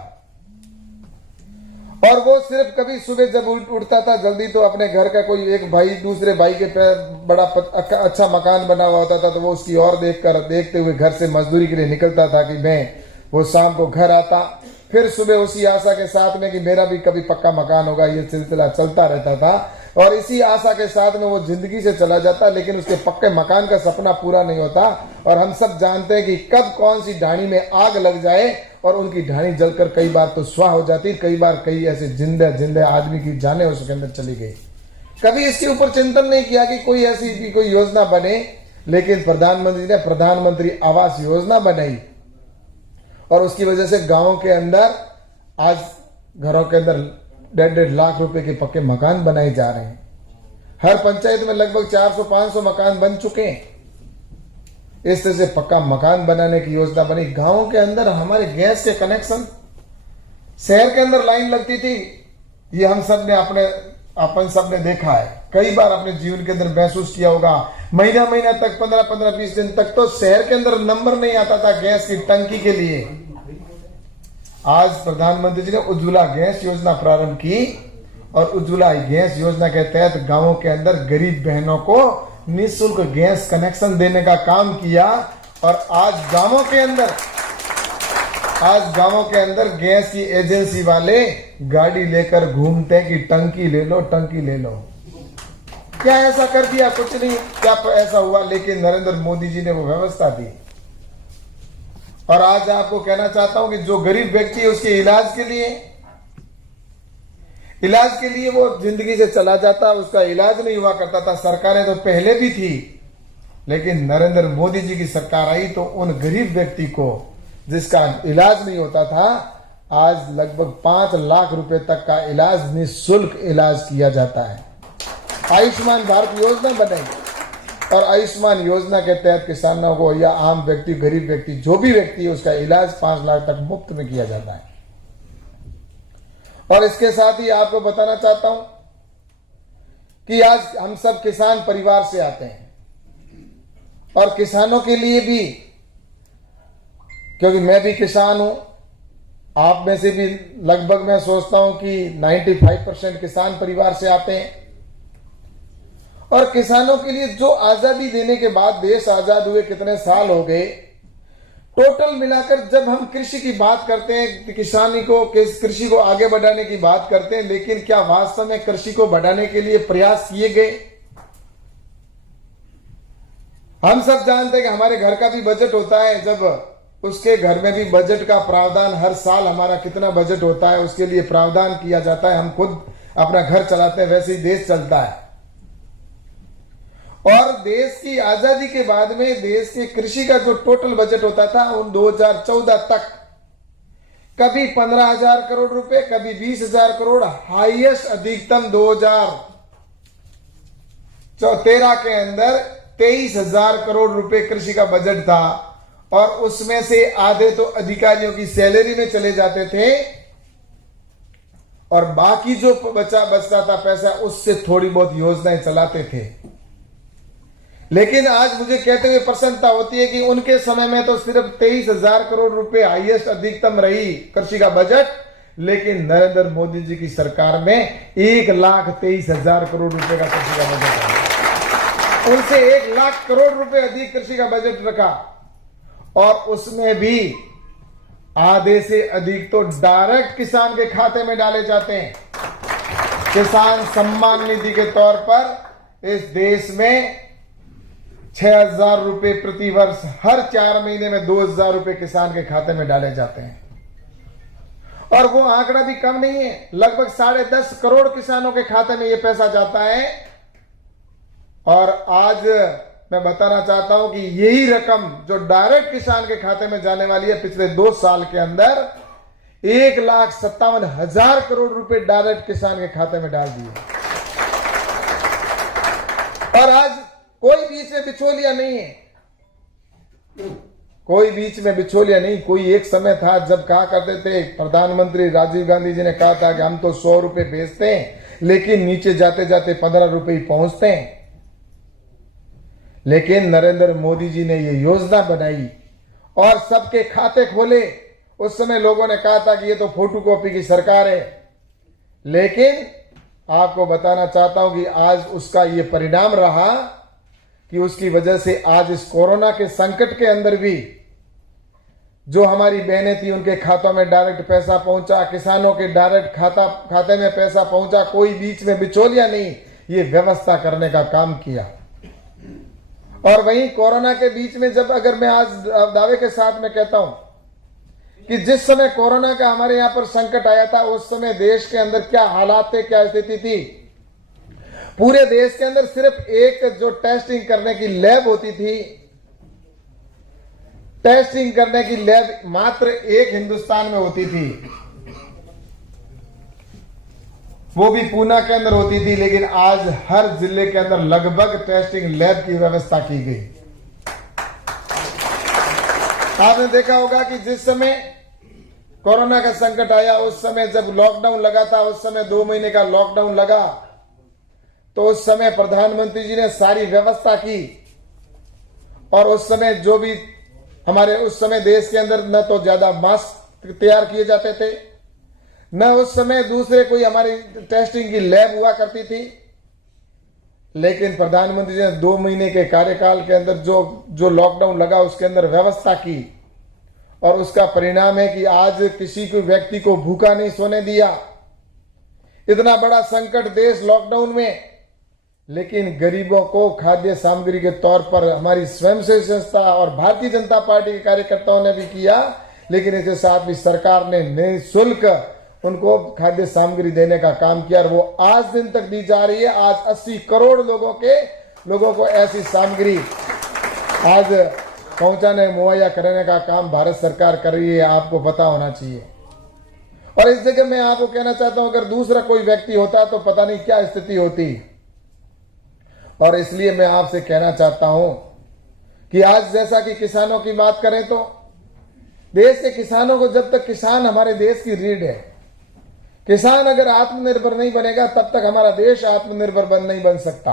और वो सिर्फ कभी सुबह जब उठता था जल्दी, तो अपने घर का कोई एक भाई दूसरे भाई के बड़ा अच्छा मकान बना हुआ होता था, तो वो उसकी ओर देखते हुए घर से मजदूरी के लिए निकलता था कि मैं वो शाम को घर आता, फिर सुबह उसी आशा के साथ में कि मेरा भी कभी पक्का मकान होगा। ये सिलसिला चलता रहता था और इसी आशा के साथ में वो जिंदगी से चला जाता, लेकिन उसके पक्के मकान का सपना पूरा नहीं होता। और हम सब जानते हैं कि कब कौन सी ढाणी में आग लग जाए और उनकी ढाणी जलकर कई बार तो स्वाह हो जाती, कई बार कई ऐसे जिंदे आदमी की जाने उसके अंदर चली गई। कभी इसके ऊपर चिंतन नहीं किया कि कोई ऐसी भी कोई योजना बने, लेकिन प्रधानमंत्री ने प्रधानमंत्री आवास योजना बनाई और उसकी वजह से गांवों के अंदर आज घरों के अंदर 1.5 लाख रुपए के पक्के मकान बनाए जा रहे हैं। हर पंचायत में लगभग 400-500 मकान बन चुके हैं। इस तरह से पक्का मकान बनाने की योजना बनी। गांवों के अंदर हमारे गैस के कनेक्शन, शहर के अंदर लाइन लगती थी, ये हम सब ने अपन सब ने देखा है, कई बार अपने जीवन के अंदर महसूस किया होगा। महीना तक 15-20 दिन तक तो शहर के अंदर नंबर नहीं आता था गैस की टंकी के लिए। आज प्रधानमंत्री जी ने उज्ज्वला गैस योजना प्रारंभ की और उज्ज्वला गैस योजना के तहत गांवों के अंदर गरीब बहनों को निःशुल्क गैस कनेक्शन देने का काम किया। और आज गांवों के अंदर गैस की एजेंसी वाले गाड़ी लेकर घूमते हैं कि टंकी ले लो, टंकी ले लो। क्या ऐसा कर दिया? कुछ नहीं, क्या ऐसा हुआ, लेकिन नरेंद्र मोदी जी ने वो व्यवस्था दी। और आज आपको कहना चाहता हूं कि जो गरीब व्यक्ति है उसके इलाज के लिए वो जिंदगी से चला जाता, उसका इलाज नहीं हुआ करता था। सरकारें तो पहले भी थी, लेकिन नरेंद्र मोदी जी की सरकार आई तो उन गरीब व्यक्ति को जिसका इलाज नहीं होता था, आज लगभग 5 लाख रुपए तक का इलाज निःशुल्क इलाज किया जाता है। आयुष्मान भारत योजना बनाई और आयुष्मान योजना के तहत किसानों को या आम व्यक्ति, गरीब व्यक्ति, जो भी व्यक्ति है, उसका इलाज 5 लाख तक मुफ्त में किया जाता है। और इसके साथ ही आपको बताना चाहता हूं कि आज हम सब किसान परिवार से आते हैं और किसानों के लिए भी, क्योंकि मैं भी किसान हूं, आप में से भी लगभग मैं सोचता हूं कि 95% किसान परिवार से आते हैं। और किसानों के लिए जो आजादी देने के बाद देश आजाद हुए कितने साल हो गए, टोटल मिलाकर जब हम कृषि की बात करते हैं, कृषि को आगे बढ़ाने की बात करते हैं, लेकिन क्या वास्तव में कृषि को बढ़ाने के लिए प्रयास किए गए? हम सब जानते हैं कि हमारे घर का भी बजट होता है, जब उसके घर में भी बजट का प्रावधान, हर साल हमारा कितना बजट होता है उसके लिए प्रावधान किया जाता है। हम खुद अपना घर चलाते हैं, वैसे ही देश चलता है। और देश की आजादी के बाद में देश के कृषि का जो टोटल बजट होता था उन 2014 तक कभी 15,000 करोड़ रुपए, कभी 20,000 करोड़, हाईएस्ट अधिकतम 2013 के अंदर 23,000 करोड़ रुपए कृषि का बजट था। और उसमें से आधे तो अधिकारियों की सैलरी में चले जाते थे और बाकी जो बचता था पैसा उससे थोड़ी बहुत योजनाएं चलाते थे। लेकिन आज मुझे कहते हुए प्रसन्नता होती है कि उनके समय में तो सिर्फ 23,000 करोड़ रुपए हाईएस्ट अधिकतम रही कृषि का बजट, लेकिन नरेंद्र मोदी जी की सरकार में 1,23,000 करोड़ रुपए का कृषि का बजट है। उनसे 1,00,000 करोड़ रुपए अधिक कृषि का बजट रखा और उसमें भी आधे से अधिक तो डायरेक्ट किसान के खाते में डाले जाते हैं। किसान सम्मान निधि के तौर पर इस देश में 6,000 रुपए प्रति वर्ष, हर 4 महीने में 2,000 रुपए किसान के खाते में डाले जाते हैं। और वो आंकड़ा भी कम नहीं है, लगभग 10.5 करोड़ किसानों के खाते में ये पैसा जाता है। और आज मैं बताना चाहता हूं कि यही रकम जो डायरेक्ट किसान के खाते में जाने वाली है, पिछले 2 साल के अंदर 1,57,000 करोड़ रुपए डायरेक्ट किसान के खाते में डाल दिए। और आज कोई बीच में बिचौलिया नहीं है, कोई बीच में बिचौलिया नहीं। कोई एक समय था जब कहा करते थे, प्रधानमंत्री राजीव गांधी जी ने कहा था कि हम तो 100 रुपए बेचते हैं लेकिन नीचे जाते जाते 15 रुपए ही पहुंचते हैं। लेकिन नरेंद्र मोदी जी ने ये योजना बनाई और सबके खाते खोले। उस समय लोगों ने कहा था कि ये तो फोटोकॉपी की सरकार है, लेकिन आपको बताना चाहता हूं कि आज उसका ये परिणाम रहा कि उसकी वजह से आज इस कोरोना के संकट के अंदर भी जो हमारी बहनें थी उनके खातों में डायरेक्ट पैसा पहुंचा, किसानों के डायरेक्ट खाते में पैसा पहुंचा, कोई बीच में बिचौलिया नहीं, ये व्यवस्था करने का काम किया। और वहीं कोरोना के बीच में जब, अगर मैं आज दावे के साथ में कहता हूं कि जिस समय कोरोना का हमारे यहां पर संकट आया था उस समय देश के अंदर क्या हालात थे, क्या स्थिति थी। पूरे देश के अंदर सिर्फ एक जो टेस्टिंग करने की लैब होती थी, टेस्टिंग करने की लैब मात्र एक हिंदुस्तान में होती थी, वो भी पूना के अंदर होती थी। लेकिन आज हर जिले के अंदर लगभग टेस्टिंग लैब की व्यवस्था की गई। आपने देखा होगा कि जिस समय कोरोना का संकट आया, उस समय जब लॉकडाउन लगा था, उस समय 2 महीने का लॉकडाउन लगा, तो उस समय प्रधानमंत्री जी ने सारी व्यवस्था की। और उस समय जो भी हमारे उस समय देश के अंदर न तो ज्यादा मास्क तैयार किए जाते थे, न उस समय दूसरे कोई हमारी टेस्टिंग की लैब हुआ करती थी। लेकिन प्रधानमंत्री जी ने 2 महीने के कार्यकाल के अंदर जो लॉकडाउन लगा उसके अंदर व्यवस्था की और उसका परिणाम है कि आज किसी को व्यक्ति को भूखा नहीं सोने दिया। इतना बड़ा संकट देश लॉकडाउन में, लेकिन गरीबों को खाद्य सामग्री के तौर पर हमारी स्वयंसेवी संस्था और भारतीय जनता पार्टी के कार्यकर्ताओं ने भी किया। लेकिन इसके साथ भी सरकार ने निःशुल्क उनको खाद्य सामग्री देने का काम किया और वो आज दिन तक दी जा रही है। आज 80 करोड़ लोगों को ऐसी सामग्री आज पहुंचाने, मुहैया कराने का काम भारत सरकार कर रही है, आपको पता होना चाहिए। और इस जगह मैं आपको कहना चाहता हूं, अगर दूसरा कोई व्यक्ति होता तो पता नहीं क्या स्थिति होती। और इसलिए मैं आपसे कहना चाहता हूं कि आज जैसा कि किसानों की बात करें तो देश के किसानों को, जब तक किसान हमारे देश की रीढ़ है, किसान अगर आत्मनिर्भर नहीं बनेगा तब तक हमारा देश आत्मनिर्भर नहीं बन सकता।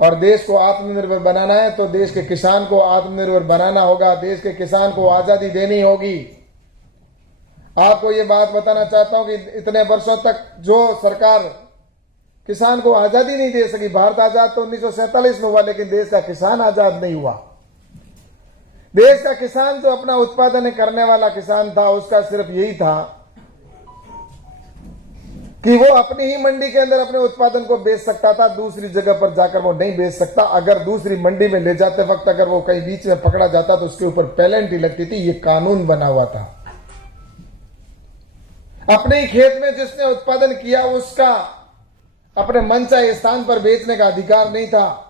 और देश को आत्मनिर्भर बनाना है तो देश के किसान को आत्मनिर्भर बनाना होगा, देश के किसान को आजादी देनी होगी। आपको ये बात बताना चाहता हूं कि इतने वर्षों तक जो सरकार किसान को आजादी नहीं दे सकी, भारत आजाद तो 1947 में हुआ, लेकिन देश का किसान आजाद नहीं हुआ। देश का किसान जो अपना उत्पादन करने वाला किसान था, उसका सिर्फ यही था कि वो अपनी ही मंडी के अंदर अपने उत्पादन को बेच सकता था, दूसरी जगह पर जाकर वो नहीं बेच सकता। अगर दूसरी मंडी में ले जाते वक्त अगर वो कहीं बीच में पकड़ा जाता तो उसके ऊपर पेनल्टी लगती थी। ये कानून बना हुआ था। अपने ही खेत में जिसने उत्पादन किया उसका अपने मनचाहे स्थान पर बेचने का अधिकार नहीं था।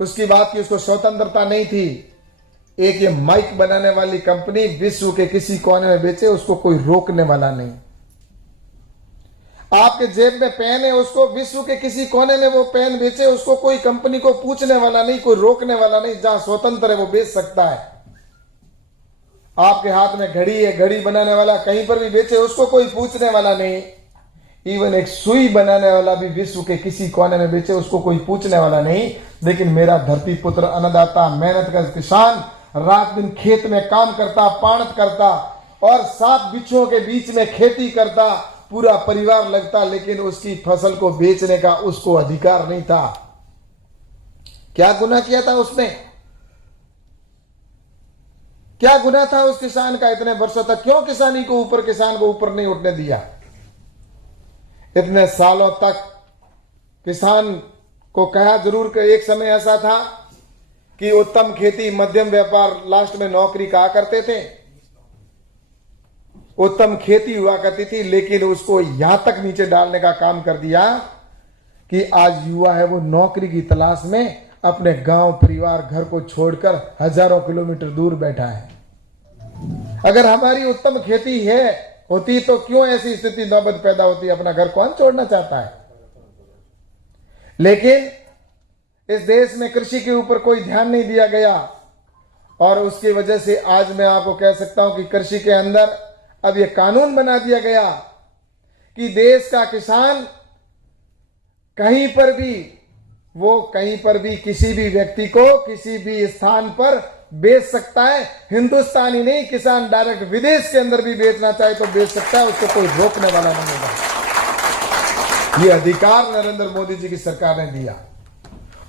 उसकी बात की उसको स्वतंत्रता नहीं थी। एक ये माइक बनाने वाली कंपनी विश्व के किसी कोने में बेचे, उसको कोई रोकने वाला नहीं। आपके जेब में पेन है, उसको विश्व के किसी कोने में वो पेन बेचे, उसको कोई कंपनी को पूछने वाला नहीं, कोई रोकने वाला नहीं। जहां स्वतंत्र है वो बेच सकता है। आपके हाथ में घड़ी है, घड़ी बनाने वाला कहीं पर भी बेचे, उसको कोई पूछने वाला नहीं। इवन एक सुई बनाने वाला भी विश्व के किसी कोने में बेचे, उसको कोई पूछने वाला नहीं। लेकिन मेरा धरती पुत्र, अन्नदाता, मेहनत का किसान रात दिन खेत में काम करता, पाणत करता और 7 बिच्छुओं के बीच में खेती करता, पूरा परिवार लगता, लेकिन उसकी फसल को बेचने का उसको अधिकार नहीं था। क्या गुनाह किया था उसने? क्या गुनाह था उस किसान का इतने वर्षों तक? क्यों किसानी को ऊपर, किसान को ऊपर नहीं उठने दिया? इतने सालों तक किसान को कहा जरूर कि एक समय ऐसा था कि उत्तम खेती, मध्यम व्यापार, लास्ट में नौकरी कहा करते थे। उत्तम खेती हुआ करती थी, लेकिन उसको यहां तक नीचे डालने का काम कर दिया कि आज युवा है वो नौकरी की तलाश में अपने गांव, परिवार, घर को छोड़कर हजारों किलोमीटर दूर बैठा है। अगर हमारी उत्तम खेती होती तो क्यों ऐसी स्थिति नौबत पैदा होती? अपना घर कौन छोड़ना चाहता है? लेकिन इस देश में कृषि के ऊपर कोई ध्यान नहीं दिया गया और उसकी वजह से आज मैं आपको कह सकता हूं कि कृषि के अंदर अब यह कानून बना दिया गया कि देश का किसान कहीं पर भी किसी भी व्यक्ति को किसी भी स्थान पर बेच सकता है। हिंदुस्तानी नहीं, किसान डायरेक्ट विदेश के अंदर भी बेचना चाहे तो बेच सकता है, उसको कोई रोकने वाला नहीं होगा। यह अधिकार नरेंद्र मोदी जी की सरकार ने दिया।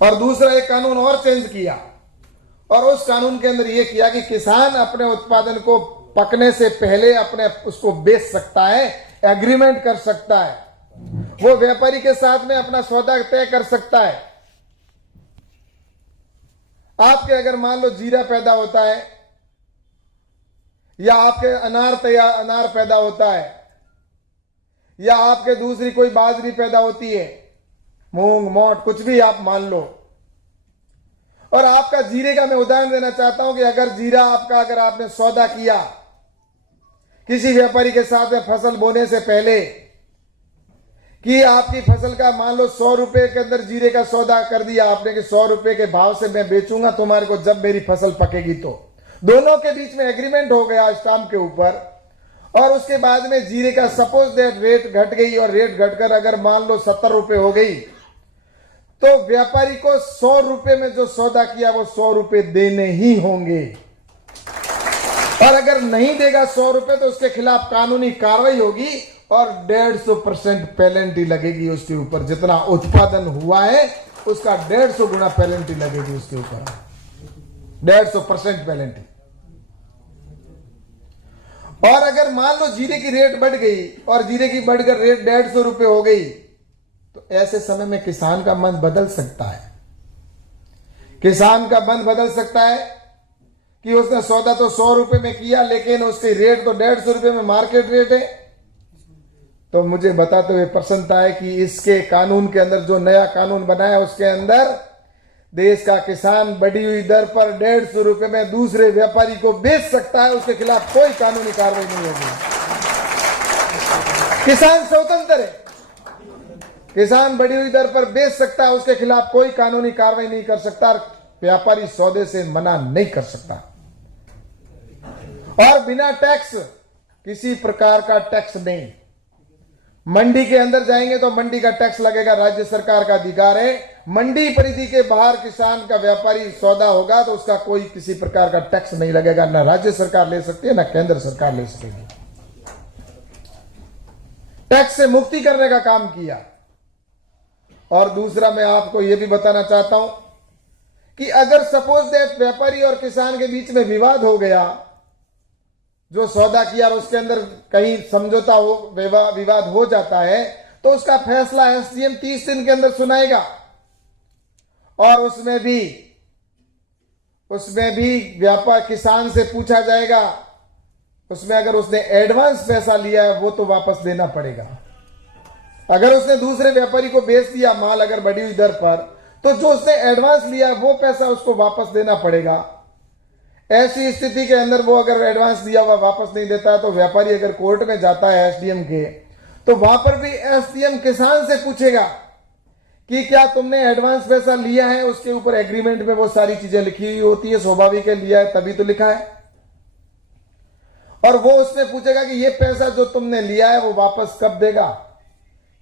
और दूसरा एक कानून और चेंज किया और उस कानून के अंदर यह किया कि किसान अपने उत्पादन को पकने से पहले उसको बेच सकता है, एग्रीमेंट कर सकता है, वो व्यापारी के साथ में अपना सौदा तय कर सकता है। आपके अगर मान लो जीरा पैदा होता है या आपके अनार पैदा होता है या आपके दूसरी कोई बाजरी पैदा होती है, मूंग, मोट, कुछ भी आप मान लो, और आपका जीरे का मैं उदाहरण देना चाहता हूं कि अगर आपने सौदा किया किसी व्यापारी के साथ में फसल बोने से पहले कि आपकी फसल का मान लो 100 रुपए के अंदर जीरे का सौदा कर दिया आपने कि 100 रुपए के भाव से मैं बेचूंगा तुम्हारे को जब मेरी फसल पकेगी, तो दोनों के बीच में एग्रीमेंट हो गया स्टाम्प के ऊपर। और उसके बाद में जीरे का सपोज दैट रेट घट गई और रेट घटकर अगर मान लो 70 रुपए हो गई, तो व्यापारी को 100 रुपए में जो सौदा किया वो 100 रुपए देने ही होंगे। और अगर नहीं देगा 100 रुपए तो उसके खिलाफ कानूनी कार्रवाई होगी और 150% पेनल्टी लगेगी उसके ऊपर। जितना उत्पादन हुआ है उसका 150 गुना पेनल्टी लगेगी उसके ऊपर, 150% पेनल्टी। और अगर मान लो जीरे की रेट बढ़ गई और जीरे की बढ़कर रेट 150 रुपए हो गई, तो ऐसे समय में किसान का मन बदल सकता है। किसान का मन बदल सकता है कि उसने सौदा तो 100 रुपए में किया लेकिन उसकी रेट तो 150 रुपए में मार्केट रेट है। तो मुझे बताते हुए प्रसन्नता है कि इसके कानून के अंदर जो नया कानून बनाया उसके अंदर देश का किसान बढ़ी हुई दर पर 150 रुपए में दूसरे व्यापारी को बेच सकता है, उसके खिलाफ कोई कानूनी कार्रवाई नहीं होगी। किसान स्वतंत्र है, किसान बढ़ी हुई दर पर बेच सकता है, उसके खिलाफ कोई कानूनी कार्रवाई नहीं कर सकता, व्यापारी सौदे से मना नहीं कर सकता। और बिना टैक्स, किसी प्रकार का टैक्स नहीं। मंडी के अंदर जाएंगे तो मंडी का टैक्स लगेगा, राज्य सरकार का अधिकार है। मंडी परिधि के बाहर किसान का व्यापारी सौदा होगा तो उसका कोई किसी प्रकार का टैक्स नहीं लगेगा, ना राज्य सरकार ले सकती है ना केंद्र सरकार ले सकेगी। टैक्स से मुक्ति करने का काम किया। और दूसरा मैं आपको यह भी बताना चाहता हूं कि अगर सपोज दैट व्यापारी और किसान के बीच में विवाद हो गया जो सौदा किया और उसके अंदर कहीं समझौता हो, विवाद हो जाता है, तो उसका फैसला एसडीएम 30 दिन के अंदर सुनाएगा। और उसमें भी व्यापार किसान से पूछा जाएगा, उसमें अगर उसने एडवांस पैसा लिया है वो तो वापस देना पड़ेगा। अगर उसने दूसरे व्यापारी को बेच दिया माल अगर बढ़ी हुई दर पर, तो जो उसने एडवांस लिया वो पैसा उसको वापस देना पड़ेगा। ऐसी स्थिति के अंदर वो अगर एडवांस दिया हुआ वापस नहीं देता है, तो व्यापारी अगर कोर्ट में जाता है एसडीएम के, तो वहां पर भी एसडीएम किसान से पूछेगा कि क्या तुमने एडवांस पैसा लिया है। उसके ऊपर एग्रीमेंट में वो सारी चीजें लिखी हुई होती है, स्वाभाविक है, लिया है तभी तो लिखा है। और वो उससे पूछेगा कि ये पैसा जो तुमने लिया है वो वापस कब देगा।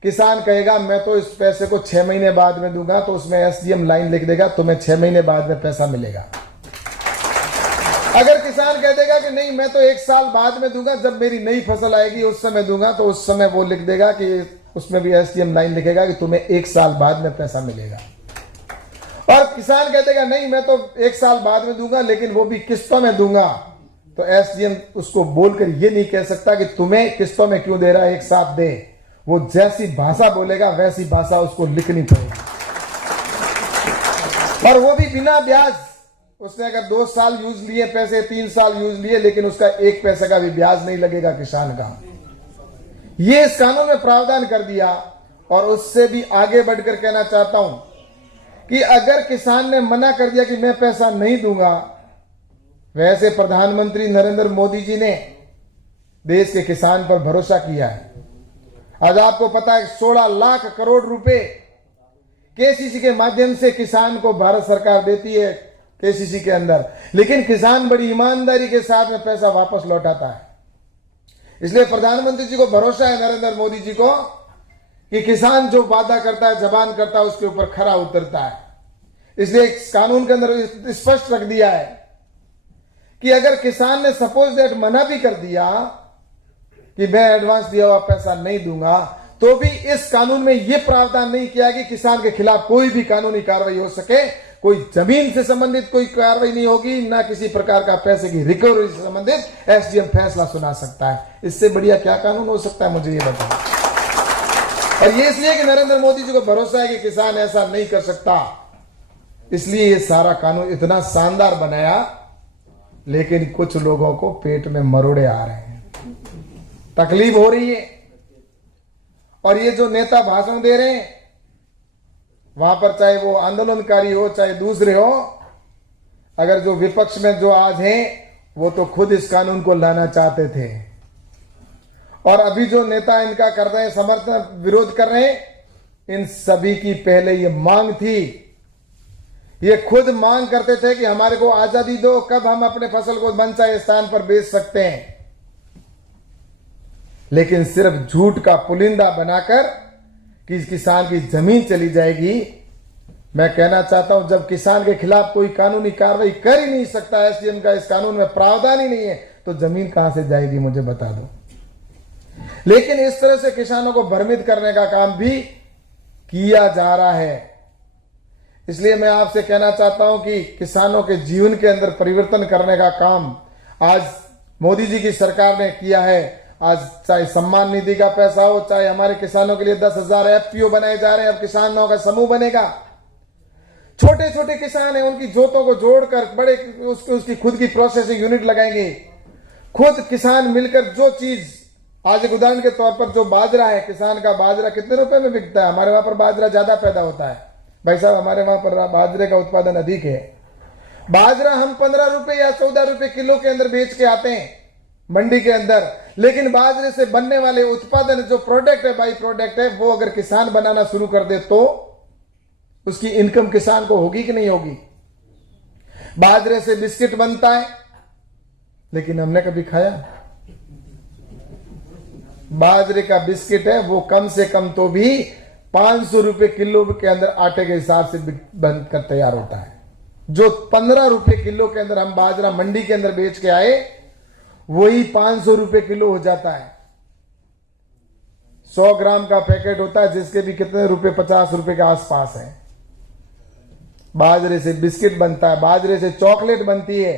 किसान कहेगा मैं तो इस पैसे को 6 महीने बाद में दूंगा, तो उसमें एसडीएम लाइन लिख देगा तुम्हें 6 महीने बाद में पैसा मिलेगा। अगर किसान कह देगा कि नहीं मैं तो 1 साल बाद में दूंगा, जब मेरी नई फसल आएगी उस समय दूंगा, तो उस समय वो लिख देगा कि उसमें भी एसडीएम लाइन लिखेगा कि तुम्हें 1 साल बाद में पैसा मिलेगा। और किसान कह देगा नहीं मैं तो 1 साल बाद में दूंगा, लेकिन वो भी किस्तों में दूंगा, तो एसडीएम उसको बोलकर ये नहीं कह सकता कि तुम्हें किस्तों में क्यों दे रहा है, एक साथ दे। वो जैसी भाषा बोलेगा वैसी भाषा उसको लिखनी पड़ेगी, और वो भी बिना ब्याज। उसने अगर 2 साल यूज लिए पैसे, 3 साल यूज लिए, लेकिन उसका 1 पैसे का भी ब्याज नहीं लगेगा किसान का। ये इस कानून में प्रावधान कर दिया। और उससे भी आगे बढ़कर कहना चाहता हूं कि अगर किसान ने मना कर दिया कि मैं पैसा नहीं दूंगा, वैसे प्रधानमंत्री नरेंद्र मोदी जी ने देश के किसान पर भरोसा किया है। आज आपको पता है 16 लाख करोड़ रुपए केसीसी के माध्यम से किसान को भारत सरकार देती है केसीसी के अंदर, लेकिन किसान बड़ी ईमानदारी के साथ में पैसा वापस लौटाता है। इसलिए प्रधानमंत्री जी को भरोसा है, नरेंद्र मोदी जी को, कि किसान जो वादा करता है, जबान करता है, उसके ऊपर खरा उतरता है। इसलिए इस कानून के अंदर स्पष्ट रख दिया है कि अगर किसान ने सपोज दैट मना भी कर दिया कि मैं एडवांस दिया हुआ पैसा नहीं दूंगा, तो भी इस कानून में यह प्रावधान नहीं किया कि किसान के खिलाफ कोई भी कानूनी कार्रवाई हो सके। कोई जमीन से संबंधित कोई कार्रवाई नहीं होगी, ना किसी प्रकार का पैसे की रिकवरी से संबंधित एसडीएम फैसला सुना सकता है। इससे बढ़िया क्या कानून हो सकता है, मुझे ये बताओ। और ये इसलिए कि नरेंद्र मोदी जी को भरोसा है कि किसान ऐसा नहीं कर सकता, इसलिए ये सारा कानून इतना शानदार बनाया। लेकिन कुछ लोगों को पेट में मरोड़े आ रहे हैं, तकलीफ हो रही है। और ये जो नेता भाषण दे रहे हैं, वहां पर चाहे वो आंदोलनकारी हो चाहे दूसरे हो, अगर जो विपक्ष में जो आज हैं, वो तो खुद इस कानून को लाना चाहते थे। और अभी जो नेता इनका कर रहे हैं, समर्थन विरोध कर रहे हैं, इन सभी की पहले ये मांग थी। ये खुद मांग करते थे कि हमारे को आजादी दो, कब हम अपने फसल को मनचाहे स्थान पर बेच सकते हैं। लेकिन सिर्फ झूठ का पुलिंदा बनाकर कि किसान की जमीन चली जाएगी। मैं कहना चाहता हूं, जब किसान के खिलाफ कोई कानूनी कार्रवाई कर ही नहीं सकता, एसडीएम का इस कानून में प्रावधान ही नहीं है, तो जमीन कहां से जाएगी, मुझे बता दो। लेकिन इस तरह से किसानों को भ्रमित करने का काम भी किया जा रहा है। इसलिए मैं आपसे कहना चाहता हूं कि किसानों के जीवन के अंदर परिवर्तन करने का काम आज मोदी जी की सरकार ने किया है। आज चाहे सम्मान निधि का पैसा हो, चाहे हमारे किसानों के लिए 10,000 एफपीओ बनाए जा रहे हैं, अब किसानों का समूह बनेगा। छोटे छोटे किसान हैं, उनकी जोतों को जोड़कर बड़े उसकी खुद की प्रोसेसिंग यूनिट लगाएंगे। खुद किसान मिलकर जो चीज, आज एक उदाहरण के तौर पर जो बाजरा है, किसान का बाजरा कितने रुपए में बिकता है? हमारे वहां पर बाजरा ज्यादा पैदा होता है भाई साहब, हमारे वहां पर बाजरे का उत्पादन अधिक है। बाजरा हम 15 रुपए या 14 रुपए किलो के अंदर बेच के आते हैं मंडी के अंदर, लेकिन बाजरे से बनने वाले उत्पादन जो प्रोडक्ट है, बाई प्रोडक्ट है, वो अगर किसान बनाना शुरू कर दे तो उसकी इनकम किसान को होगी कि नहीं होगी? बाजरे से बिस्किट बनता है, लेकिन हमने कभी खाया? बाजरे का बिस्किट है वो कम से कम तो भी 500 रुपए किलो के अंदर आटे के हिसाब से बनकर तैयार होता है। जो 15 रुपए किलो के अंदर हम बाजरा मंडी के अंदर बेच के आए, वही 500 रुपए किलो हो जाता है। 100 ग्राम का पैकेट होता है, जिसके भी कितने रुपए, 50 रुपए के आसपास है। बाजरे से बिस्किट बनता है, बाजरे से चॉकलेट बनती है,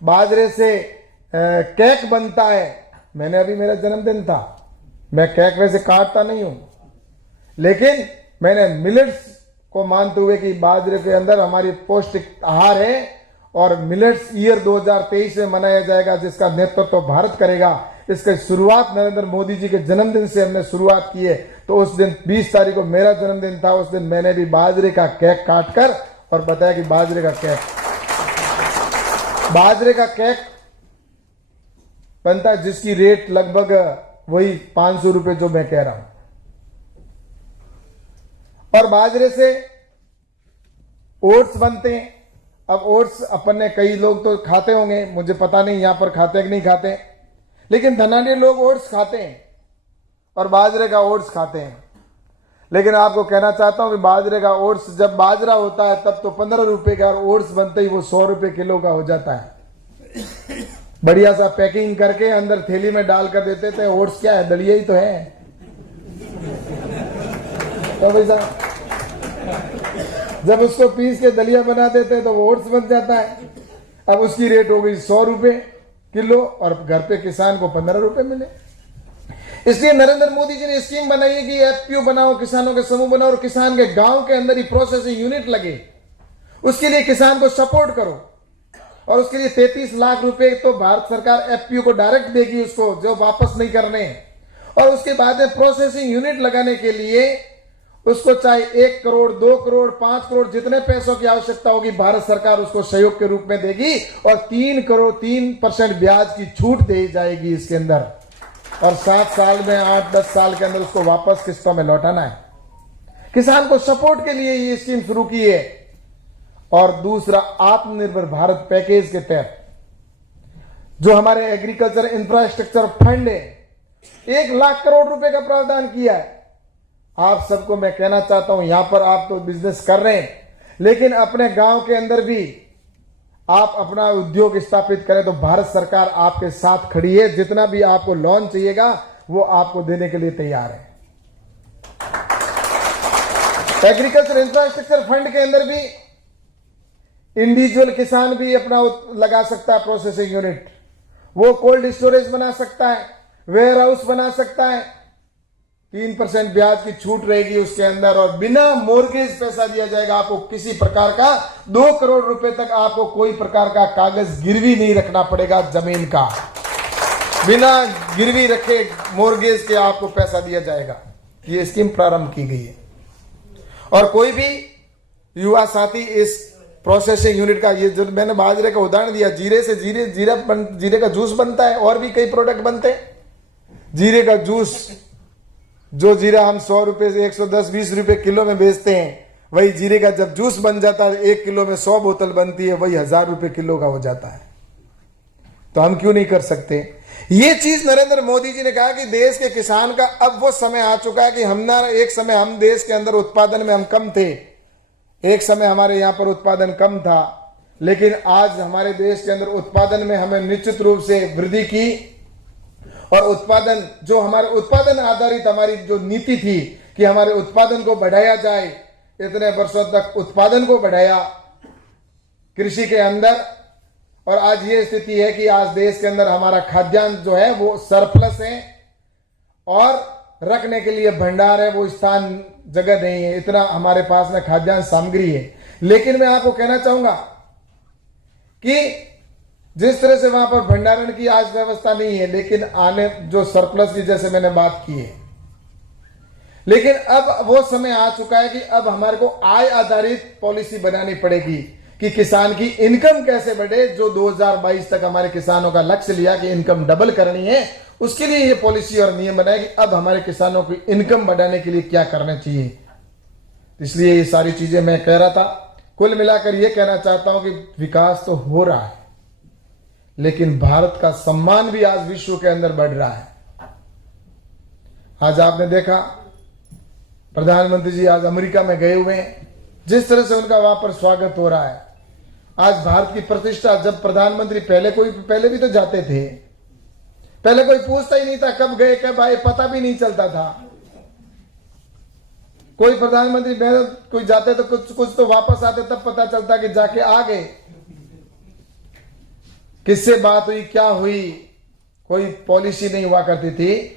बाजरे से केक बनता है। मैंने अभी मेरा जन्मदिन था, मैं केक वैसे काटता नहीं हूं, लेकिन मैंने मिलेट्स को मानते हुए कि बाजरे के अंदर हमारी पौष्टिक आहार है और मिलेट्स ईयर 2023 में मनाया जाएगा, जिसका नेतृत्व भारत करेगा। इसकी शुरुआत नरेंद्र मोदी जी के जन्मदिन से हमने शुरुआत की है। तो उस दिन 20 तारीख को मेरा जन्मदिन था, उस दिन मैंने भी बाजरे का केक काटकर और बताया कि बाजरे का केक बनता है, जिसकी रेट लगभग वही 500 रुपए जो मैं कह रहा हूं। और बाजरे से ओट्स बनते हैं। अब ओट्स अपन ने कई लोग तो खाते होंगे, मुझे पता नहीं यहां पर खाते कि नहीं खाते, लेकिन धनाढ़ी लोग ओट्स खाते हैं और बाजरे का ओट्स खाते हैं। लेकिन आपको कहना चाहता हूं कि बाजरे का ओट्स जब बाजरा होता है तब तो 15 रुपए का, और ओट्स बनते ही वो 100 रुपए किलो का हो जाता है। बढ़िया सा पैकिंग करके अंदर थैली में डालकर देते थे। ओट्स क्या है, दलिया ही तो है। तो भाई साहब जब उसको पीस के दलिया बना देते हैं तो वो ओट्स बन जाता है। अब उसकी रेट हो गई 100 रुपए किलो और घर पे किसान को 15 रुपए मिले। इसलिए नरेंद्र मोदी जी ने स्कीम बनाई है कि एफपीओ बनाओ, किसानों के समूह बनाओ और किसान के गांव के अंदर ही प्रोसेसिंग यूनिट लगे। उसके लिए किसान को सपोर्ट करो और उसके लिए 33 लाख रुपए तो भारत सरकार एफपीओ को डायरेक्ट देगी, उसको जो वापस नहीं करने। और उसके बाद में प्रोसेसिंग यूनिट लगाने के लिए उसको चाहे 1 करोड़, 2 करोड़, 5 करोड़, जितने पैसों की आवश्यकता होगी भारत सरकार उसको सहयोग के रूप में देगी और 3% ब्याज की छूट दी जाएगी इसके अंदर। और 7 साल में 8-10 साल के अंदर उसको वापस किस्तों में लौटाना है। किसान को सपोर्ट के लिए ये स्कीम शुरू की है। और दूसरा, आत्मनिर्भर भारत पैकेज के तहत जो हमारे एग्रीकल्चर इंफ्रास्ट्रक्चर फंड है, 1 लाख करोड़ रुपए का प्रावधान किया है। आप सबको मैं कहना चाहता हूं, यहां पर आप तो बिजनेस कर रहे हैं, लेकिन अपने गांव के अंदर भी आप अपना उद्योग स्थापित करें तो भारत सरकार आपके साथ खड़ी है। जितना भी आपको लोन चाहिएगा वो आपको देने के लिए तैयार है। एग्रीकल्चर इंफ्रास्ट्रक्चर फंड के अंदर भी इंडिविजुअल किसान भी अपना लगा सकता है प्रोसेसिंग यूनिट। वो कोल्ड स्टोरेज बना सकता है, वेयर हाउस बना सकता है। 3% ब्याज की छूट रहेगी उसके अंदर और बिना मोर्गेज पैसा दिया जाएगा आपको। किसी प्रकार का 2 करोड़ रुपए तक आपको कोई प्रकार का कागज गिरवी नहीं रखना पड़ेगा। जमीन का बिना गिरवी रखे मोर्गेज के आपको पैसा दिया जाएगा। ये स्कीम प्रारंभ की गई है। और कोई भी युवा साथी इस प्रोसेसिंग यूनिट का, ये जो मैंने बाजरे का उदाहरण दिया, जीरे से जीरे का जूस बनता है और भी कई प्रोडक्ट बनते हैं। जीरे का जूस, जो जीरा हम 100 रुपए से 110-120 रुपए किलो में बेचते हैं, वही जीरे का जब जूस बन जाता है 1 किलो में 100 बोतल बनती है, वही 1000 रुपए किलो का हो जाता है। तो हम क्यों नहीं कर सकते? ये चीज नरेंद्र मोदी जी ने कहा कि देश के किसान का अब वो समय आ चुका है कि एक समय हम देश के अंदर उत्पादन में हम कम थे। एक समय हमारे यहां पर उत्पादन कम था, लेकिन आज हमारे देश के अंदर उत्पादन में हमें निश्चित रूप से वृद्धि की। और उत्पादन, जो हमारे उत्पादन आधारित हमारी जो नीति थी कि हमारे उत्पादन को बढ़ाया जाए, इतने वर्षों तक उत्पादन को बढ़ाया कृषि के अंदर। और आज ये स्थिति है कि आज देश के अंदर हमारा खाद्यान्न जो है वो सरप्लस है और रखने के लिए भंडार है वो स्थान जगह नहीं है। इतना हमारे पास में खाद्यान्न सामग्री है। लेकिन मैं आपको कहना चाहूंगा कि जिस तरह से वहां पर भंडारण की आज व्यवस्था नहीं है, लेकिन आने जो सरप्लस की जैसे मैंने बात की है, लेकिन अब वो समय आ चुका है कि अब हमारे को आय आधारित पॉलिसी बनानी पड़ेगी कि किसान की इनकम कैसे बढ़े। जो 2022 तक हमारे किसानों का लक्ष्य लिया कि इनकम डबल करनी है, उसके लिए ये पॉलिसी और नियम बनाए कि अब हमारे किसानों की इनकम बढ़ाने के लिए क्या करना चाहिए। इसलिए ये सारी चीजें मैं कह रहा था। कुल मिलाकर ये कहना चाहता हूं कि विकास तो हो रहा है, लेकिन भारत का सम्मान भी आज विश्व के अंदर बढ़ रहा है। आज आपने देखा प्रधानमंत्री जी आज अमेरिका में गए हुए हैं, जिस तरह से उनका वहां पर स्वागत हो रहा है। आज भारत की प्रतिष्ठा, जब प्रधानमंत्री पहले भी तो जाते थे, पहले कोई पूछता ही नहीं था कब गए कब आए, पता भी नहीं चलता था। कोई प्रधानमंत्री कोई जाते तो कुछ तो वापस आते तब पता चलता कि जाके आ गए। किससे बात हुई, क्या हुई, कोई पॉलिसी नहीं हुआ करती थी।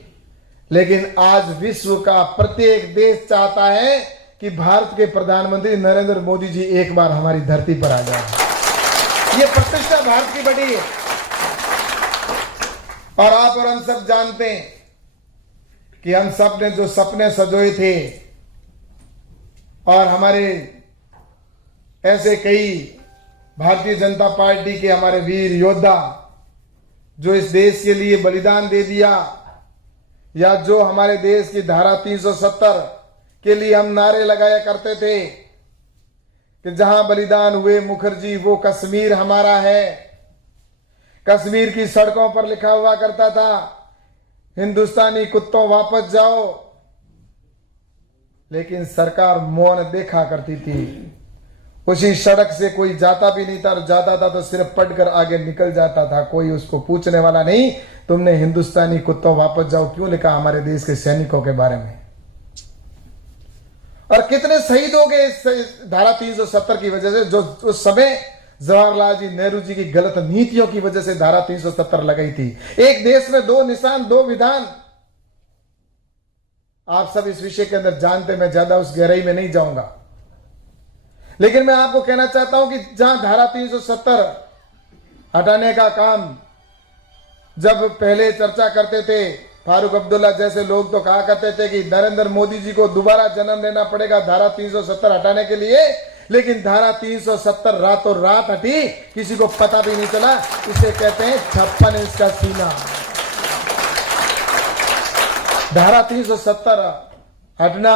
लेकिन आज विश्व का प्रत्येक देश चाहता है कि भारत के प्रधानमंत्री नरेंद्र मोदी जी एक बार हमारी धरती पर आ जाए। ये प्रतिष्ठा भारत की बढ़ी है। और आप और हम सब जानते हैं कि हम सब ने जो सपने सजोए थे, और हमारे ऐसे कई भारतीय जनता पार्टी के हमारे वीर योद्धा जो इस देश के लिए बलिदान दे दिया, या जो हमारे देश की धारा 370 के लिए हम नारे लगाया करते थे कि जहां बलिदान हुए मुखर्जी वो कश्मीर हमारा है। कश्मीर की सड़कों पर लिखा हुआ करता था, हिंदुस्तानी कुत्तों वापस जाओ। लेकिन सरकार मौन देखा करती थी। उसी सड़क से कोई जाता भी नहीं था, और जाता था तो सिर्फ पढ़कर आगे निकल जाता था। कोई उसको पूछने वाला नहीं, तुमने हिंदुस्तानी कुत्तों वापस जाओ क्यों लिखा हमारे देश के सैनिकों के बारे में। और कितने शहीद हो गए इस धारा 370 की वजह से, जो उस समय जवाहरलाल जी नेहरू जी की गलत नीतियों की वजह से धारा 370 लगाई थी। एक देश में दो निशान, दो विधान। आप सब इस विषय के अंदर जानते, मैं ज्यादा उस गहराई में नहीं जाऊंगा। लेकिन मैं आपको कहना चाहता हूं कि जहां धारा 370 हटाने का काम जब पहले चर्चा करते थे, फारूक अब्दुल्ला जैसे लोग तो कहा करते थे कि नरेंद्र मोदी जी को दोबारा जन्म लेना पड़ेगा धारा 370 हटाने के लिए। लेकिन धारा 370 रातों रात हटी, किसी को पता भी नहीं चला। इसे कहते हैं 56 इंच का सीना। धारा 370 हटना,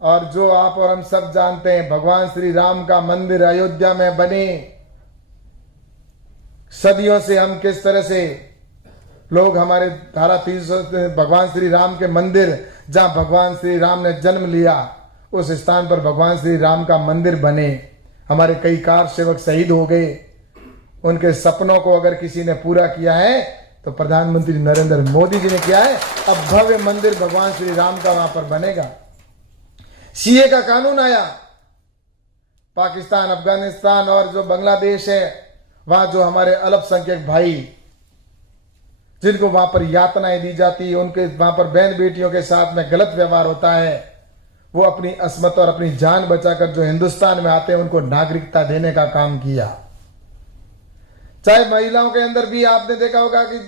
और जो आप और हम सब जानते हैं, भगवान श्री राम का मंदिर अयोध्या में बने। सदियों से हम किस तरह से लोग हमारे धारा 300 भगवान श्री राम के मंदिर, जहां भगवान श्री राम ने जन्म लिया, उस स्थान पर भगवान श्री राम का मंदिर बने। हमारे कई कार सेवक शहीद हो गए। उनके सपनों को अगर किसी ने पूरा किया है तो प्रधानमंत्री नरेंद्र मोदी जी ने किया है। अब भव्य मंदिर भगवान श्री राम का वहां पर बनेगा। सीए का कानून आया। पाकिस्तान, अफगानिस्तान और जो बांग्लादेश है, वहां जो हमारे अल्पसंख्यक भाई जिनको वहां पर यातनाएं दी जाती है, उनके वहां पर बहन बेटियों के साथ में गलत व्यवहार होता है, वो अपनी अस्मत और अपनी जान बचाकर जो हिंदुस्तान में आते हैं उनको नागरिकता देने का काम किया। चाहे महिलाओं के अंदर भी आपने देखा होगा कि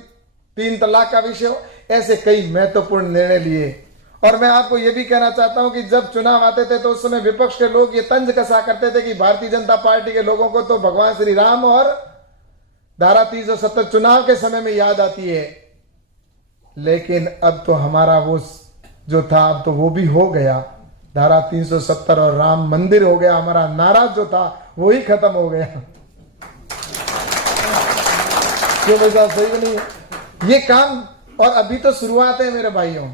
3 तलाक का विषय हो, ऐसे कई महत्वपूर्ण निर्णय लिए। और मैं आपको यह भी कहना चाहता हूं कि जब चुनाव आते थे तो उस समय विपक्ष के लोग ये तंज कसा करते थे कि भारतीय जनता पार्टी के लोगों को तो भगवान श्री राम और धारा 370 चुनाव के समय में याद आती है। लेकिन अब तो हमारा वो जो था, अब तो वो भी हो गया। धारा 370 और राम मंदिर हो गया। हमारा नारा जो था वो ही खत्म हो गया। क्यों भाई साहब, सही नहीं है ये काम? और अभी तो शुरुआत है मेरे भाइयों,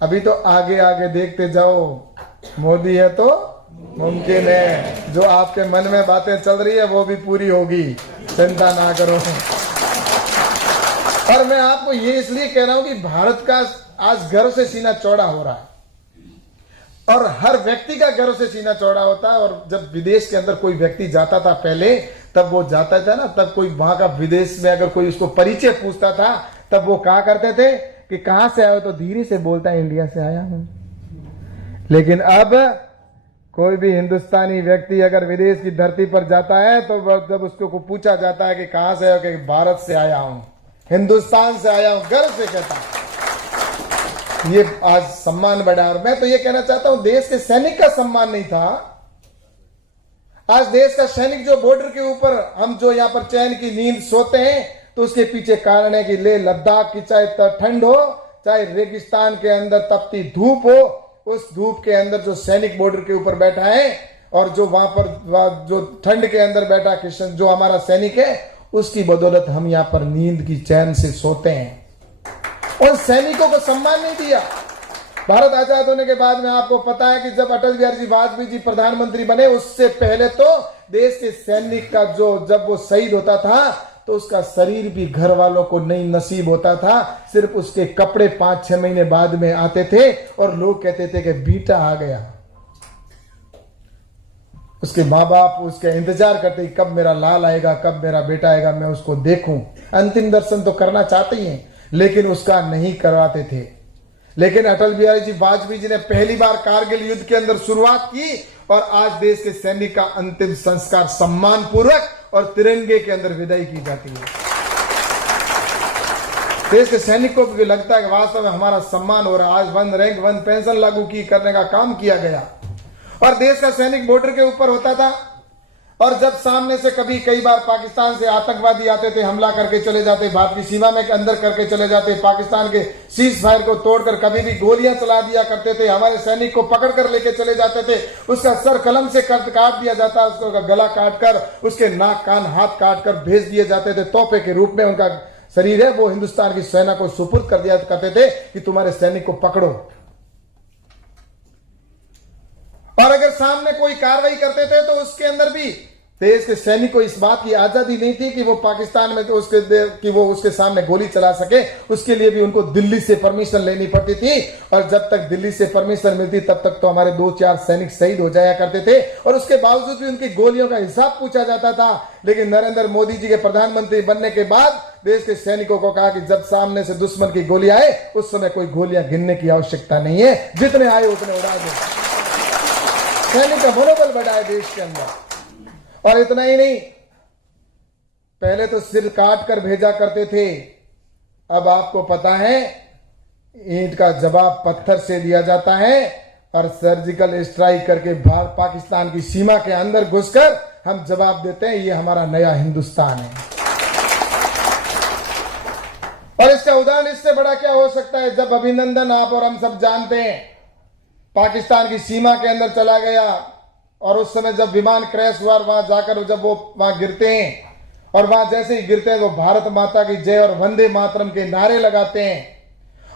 अभी तो आगे आगे देखते जाओ। मोदी है तो मुमकिन है, जो आपके मन में बातें चल रही है वो भी पूरी होगी, चिंता ना करो। और मैं आपको ये इसलिए कह रहा हूं कि भारत का आज गर्व से सीना चौड़ा हो रहा है, और हर व्यक्ति का गर्व से सीना चौड़ा होता है। और जब विदेश के अंदर कोई व्यक्ति जाता था पहले, तब वो जाता था ना, तब कोई वहां का विदेश में अगर कोई उसको परिचय पूछता था, तब वो कहा करते थे कि कहां से आए हो, तो धीरे से बोलता है इंडिया से आया हूं। लेकिन अब कोई भी हिंदुस्तानी व्यक्ति अगर विदेश की धरती पर जाता है तो जब उसको पूछा जाता है कि कहां से आए हो, कि भारत से आया हूं, हिंदुस्तान से आया हूं, गर्व से कहता है। ये आज सम्मान बढ़ा। और मैं तो ये कहना चाहता हूं, देश के सैनिक का सम्मान नहीं था। आज देश का सैनिक जो बॉर्डर के ऊपर हम जो यहां पर चैन की नींद सोते हैं, तो उसके पीछे कारण है कि ले लद्दाख की चाहे ठंड हो, चाहे रेगिस्तान के अंदर तपती धूप हो, उस धूप के अंदर जो सैनिक बॉर्डर के ऊपर बैठा है, और जो वहां पर जो ठंड के अंदर बैठा किशन जो हमारा सैनिक है, उसकी बदौलत हम यहां पर नींद की चैन से सोते हैं। और सैनिकों को सम्मान नहीं दिया। भारत आजाद होने के बाद में आपको पता है कि जब अटल बिहारी जी वाजपेयी जी प्रधानमंत्री बने, उससे पहले तो देश के सैनिक का जो जब वो शहीद होता था तो उसका शरीर भी घर वालों को नहीं नसीब होता था। सिर्फ उसके कपड़े 5-6 महीने बाद में आते थे, और लोग कहते थे कि बेटा आ गया। उसके माँ बाप उसके इंतजार करते कब मेरा लाल आएगा, कब मेरा बेटा आएगा, मैं उसको देखूं। अंतिम दर्शन तो करना चाहते ही हैं, लेकिन उसका नहीं करवाते थे। लेकिन अटल बिहारी जी वाजपेयी जी ने पहली बार कारगिल युद्ध के अंदर शुरुआत की और आज देश के सैनिक का अंतिम संस्कार सम्मान पूर्वक और तिरंगे के अंदर विदाई की जाती है। देश के सैनिकों को भी लगता है कि वास्तव में हमारा सम्मान हो रहा है। आज 1 रैंक 1 पेंशन लागू की करने का काम किया गया और देश का सैनिक बॉर्डर के ऊपर होता था और जब सामने से कई बार पाकिस्तान से आतंकवादी आते थे, हमला करके चले जाते, भारत की सीमा में अंदर करके चले जाते, पाकिस्तान के सीज फायर को तोड़कर कभी भी गोलियां चला दिया करते थे, हमारे सैनिक को पकड़ कर लेके चले जाते थे, उसका सर कलम से काट दिया जाता, उसका गला काट कर, उसके नाक कान हाथ काट कर भेज दिए जाते थे। तोहफे के रूप में उनका शरीर है वो हिंदुस्तान की सेना को सुपुर्द कर दिया करते थे कि तुम्हारे सैनिक को पकड़ो। और अगर सामने कोई कार्रवाई करते थे तो उसके अंदर भी देश के सैनिक को इस बात की आजादी नहीं थी कि वो पाकिस्तान में तो उसके सामने गोली चला सके। उसके लिए भी उनको दिल्ली से परमिशन लेनी पड़ती थी और जब तक दिल्ली से परमिशन मिलती तब तक तो हमारे 2-4 सैनिक शहीद हो जाया करते थे और उसके बावजूद भी उनकी गोलियों का हिसाब पूछा जाता था। लेकिन नरेंद्र मोदी जी के प्रधानमंत्री बनने के बाद देश के सैनिकों को कहा कि जब सामने से दुश्मन की गोली आए उस समय कोई गोलियां गिनने की आवश्यकता नहीं है, जितने आए उतने उड़ा दो। सैनिक का मनोबल बढ़ाए देश के अंदर। और इतना ही नहीं, पहले तो सिर काट कर भेजा करते थे, अब आपको पता है ईंट का जवाब पत्थर से दिया जाता है और सर्जिकल स्ट्राइक करके पाकिस्तान की सीमा के अंदर घुसकर हम जवाब देते हैं। ये हमारा नया हिंदुस्तान है। और इसका उदाहरण इससे बड़ा क्या हो सकता है, जब अभिनंदन आप और हम सब जानते हैं पाकिस्तान की सीमा के अंदर चला गया और उस समय जब विमान क्रैश हुआ वहां जाकर जब वो वहां गिरते हैं और वहां जैसे ही गिरते हैं तो भारत माता की जय और वंदे मातरम के नारे लगाते हैं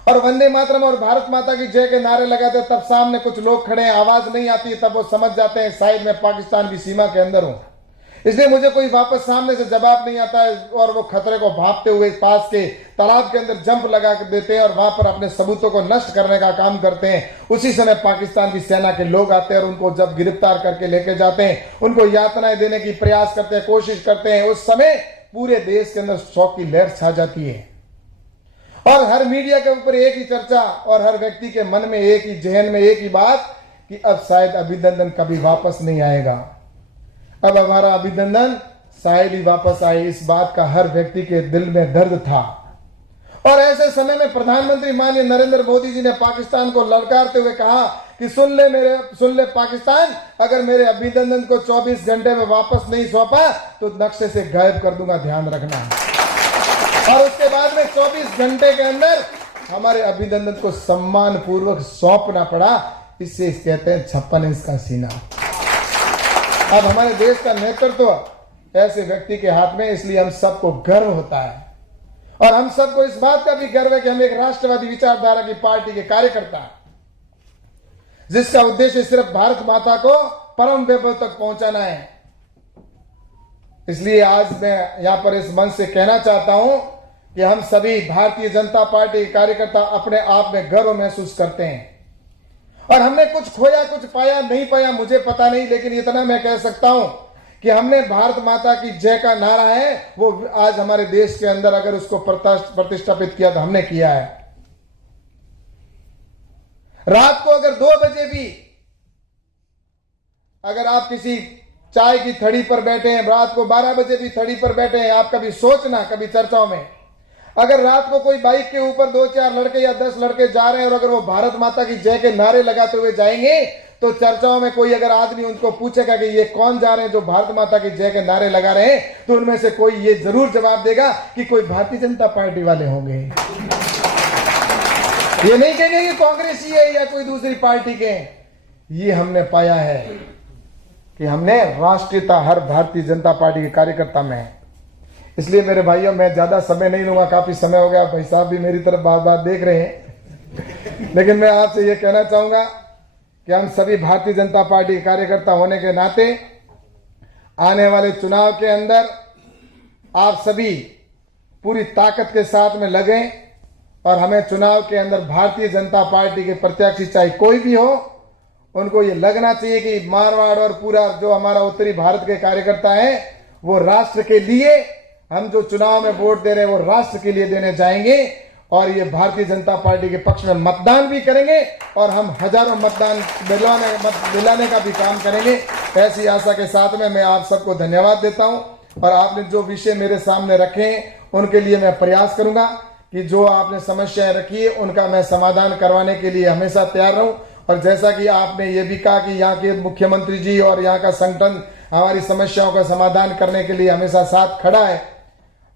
और वंदे मातरम और भारत माता की जय के नारे लगाते हैं, तब सामने कुछ लोग खड़े हैं, आवाज नहीं आती, तब वो समझ जाते हैं शायद मैं पाकिस्तान की सीमा के अंदर हूं। इसलिए मुझे कोई वापस सामने से जवाब नहीं आता है और वो खतरे को भांपते हुए पास के तालाब के अंदर जंप लगा देते हैं और वहां पर अपने सबूतों को नष्ट करने का काम करते हैं। उसी समय पाकिस्तान की सेना के लोग आते हैं और उनको जब गिरफ्तार करके लेके जाते हैं, उनको यातनाएं देने की प्रयास करते हैं, कोशिश करते हैं। उस समय पूरे देश के अंदर शौक की लहर छा जाती है और हर मीडिया के ऊपर एक ही चर्चा और हर व्यक्ति के मन में एक ही जहन में एक ही बात कि अब शायद अभिनंदन कभी वापस नहीं आएगा। अब हमारा अभिनंदन शायद ही वापस आए, इस बात का हर व्यक्ति के दिल में दर्द था। और ऐसे समय में प्रधानमंत्री माननीय नरेंद्र मोदी जी ने पाकिस्तान को ललकारते हुए कहा कि सुन ले पाकिस्तान, अगर मेरे अभिनंदन को 24 घंटे में वापस नहीं सौंपा तो नक्शे से गायब कर दूंगा, ध्यान रखना। और उसके बाद में 24 घंटे के अंदर हमारे अभिनंदन को सम्मान पूर्वक सौंपना पड़ा। इससे कहते हैं 56 इंच का सीना। अब हमारे देश का नेतृत्व ऐसे व्यक्ति के हाथ में, इसलिए हम सबको गर्व होता है और हम सबको इस बात का भी गर्व है कि हम एक राष्ट्रवादी विचारधारा की पार्टी के कार्यकर्ता हैं, जिसका उद्देश्य सिर्फ भारत माता को परम वैभव तक पहुंचाना है। इसलिए आज मैं यहां पर इस मंच से कहना चाहता हूं कि हम सभी भारतीय जनता पार्टी के कार्यकर्ता अपने आप में गर्व महसूस करते हैं और हमने कुछ खोया कुछ पाया नहीं पाया मुझे पता नहीं, लेकिन इतना मैं कह सकता हूं कि हमने भारत माता की जय का नारा है वो आज हमारे देश के अंदर अगर उसको प्रतिष्ठापित किया तो हमने किया है। रात को अगर 2 बजे भी अगर आप किसी चाय की थड़ी पर बैठे हैं, रात को 12 बजे भी थड़ी पर बैठे हैं, आप कभी सोचना, कभी चर्चाओं में अगर रात को कोई बाइक के ऊपर 2-4 लड़के या 10 लड़के जा रहे हैं और अगर वो भारत माता की जय के नारे लगाते हुए जाएंगे तो चर्चाओं में कोई अगर आदमी उनको पूछेगा कि ये कौन जा रहे हैं जो भारत माता की जय के नारे लगा रहे हैं, तो उनमें से कोई ये जरूर जवाब देगा कि कोई भारतीय जनता पार्टी वाले होंगे। ये नहीं कहेंगे कि कांग्रेसी है या कोई दूसरी पार्टी के। ये हमने पाया है कि हमने राष्ट्रीयता हर भारतीय जनता पार्टी के कार्यकर्ता में है। इसलिए मेरे भाइयों मैं ज्यादा समय नहीं लूंगा, काफी समय हो गया, भाई साहब भी मेरी तरफ बार बार देख रहे हैं, लेकिन मैं आपसे ये कहना चाहूंगा कि हम सभी भारतीय जनता पार्टी के कार्यकर्ता होने के नाते आने वाले चुनाव के अंदर आप सभी पूरी ताकत के साथ में लगे और हमें चुनाव के अंदर भारतीय जनता पार्टी के प्रत्याशी चाहे कोई भी हो उनको ये लगना चाहिए कि मारवाड़ और पूरा जो हमारा उत्तरी भारत के कार्यकर्ता हैं वो राष्ट्र के लिए, हम जो चुनाव में वोट दे रहे हैं वो राष्ट्र के लिए देने जाएंगे और ये भारतीय जनता पार्टी के पक्ष में मतदान भी करेंगे और हम हजारों मतदान दिलाने का भी काम करेंगे। ऐसी आशा के साथ में मैं आप सबको धन्यवाद देता हूं और आपने जो विषय मेरे सामने रखे हैं उनके लिए मैं प्रयास करूंगा कि जो आपने समस्याएं रखी है उनका मैं समाधान करवाने के लिए हमेशा तैयार रहूं। और जैसा कि आपने ये भी कहा कि यहाँ के मुख्यमंत्री जी और यहाँ का संगठन हमारी समस्याओं का समाधान करने के लिए हमेशा साथ खड़ा है,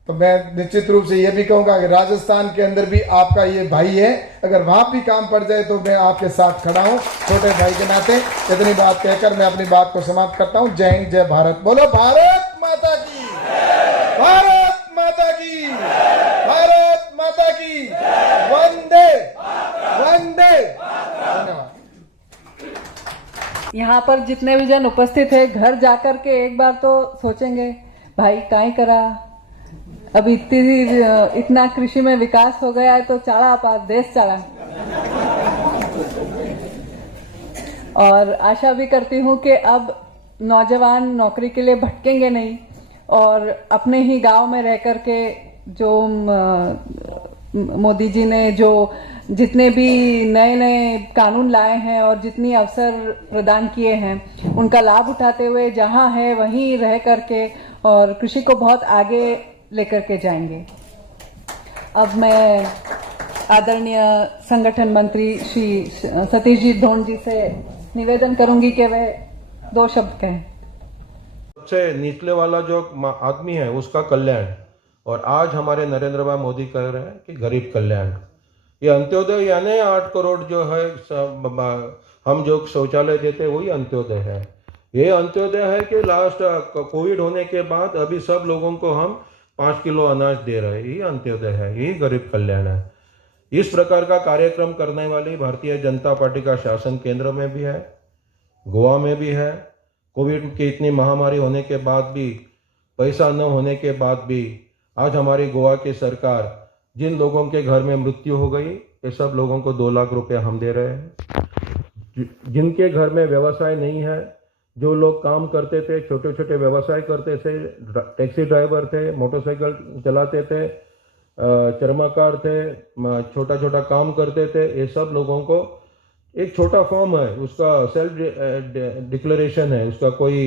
तो मैं निश्चित रूप से ये भी कहूंगा कि राजस्थान के अंदर भी आपका ये भाई है, अगर वहां भी काम पड़ जाए तो मैं आपके साथ खड़ा हूं छोटे भाई के नाते। इतनी बात कहकर मैं अपनी बात को समाप्त करता हूं। जय हिंद, जय भारत। बोलो भारत माता की, भारत माता की, भारत माता की, वंदे वंदे। धन्यवाद। यहाँ पर जितने भी जन उपस्थित है घर जाकर के एक बार तो सोचेंगे भाई काहे करा, अब इतना कृषि में विकास हो गया है तो चला पास देश चला। और आशा भी करती हूँ कि अब नौजवान नौकरी के लिए भटकेंगे नहीं और अपने ही गांव में रह कर के जो मोदी जी ने जो जितने भी नए नए कानून लाए हैं और जितनी अवसर प्रदान किए हैं उनका लाभ उठाते हुए जहां है वहीं रह करके और कृषि को बहुत आगे लेकर के जाएंगे। अब मैं आदरणीय संगठन मंत्री श्री सतीश जी ढोंड जी से निवेदन करूंगी कि वे 2 शब्द कहें। सबसे निचले वाला जो आदमी है उसका कल्याण, और आज हमारे नरेंद्र भाई मोदी कह रहे हैं कि गरीब कल्याण। ये अंत्योदय यानी 8 करोड़ जो है हम जो शौचालय देते हैं वही अंत्योदय है। ये अंत्योदय है कि लास्ट कोविड होने के बाद अभी सब लोगों को हम 5 किलो अनाज दे रहे हैं, यही अंत्योदय है, यही गरीब कल्याण है। इस प्रकार का कार्यक्रम करने वाली भारतीय जनता पार्टी का शासन केंद्र में भी है, गोवा में भी है। कोविड की इतनी महामारी होने के बाद भी, पैसा न होने के बाद भी आज हमारी गोवा की सरकार जिन लोगों के घर में मृत्यु हो गई ये सब लोगों को 2 लाख रुपए हम दे रहे हैं। जिनके घर में व्यवसाय नहीं है, जो लोग काम करते थे, छोटे छोटे व्यवसाय करते थे, टैक्सी ड्राइवर थे, मोटरसाइकिल चलाते थे, चर्मकार थे, छोटा छोटा काम करते थे, ये सब लोगों को एक छोटा फॉर्म है, उसका सेल्फ डिक्लेरेशन है, उसका कोई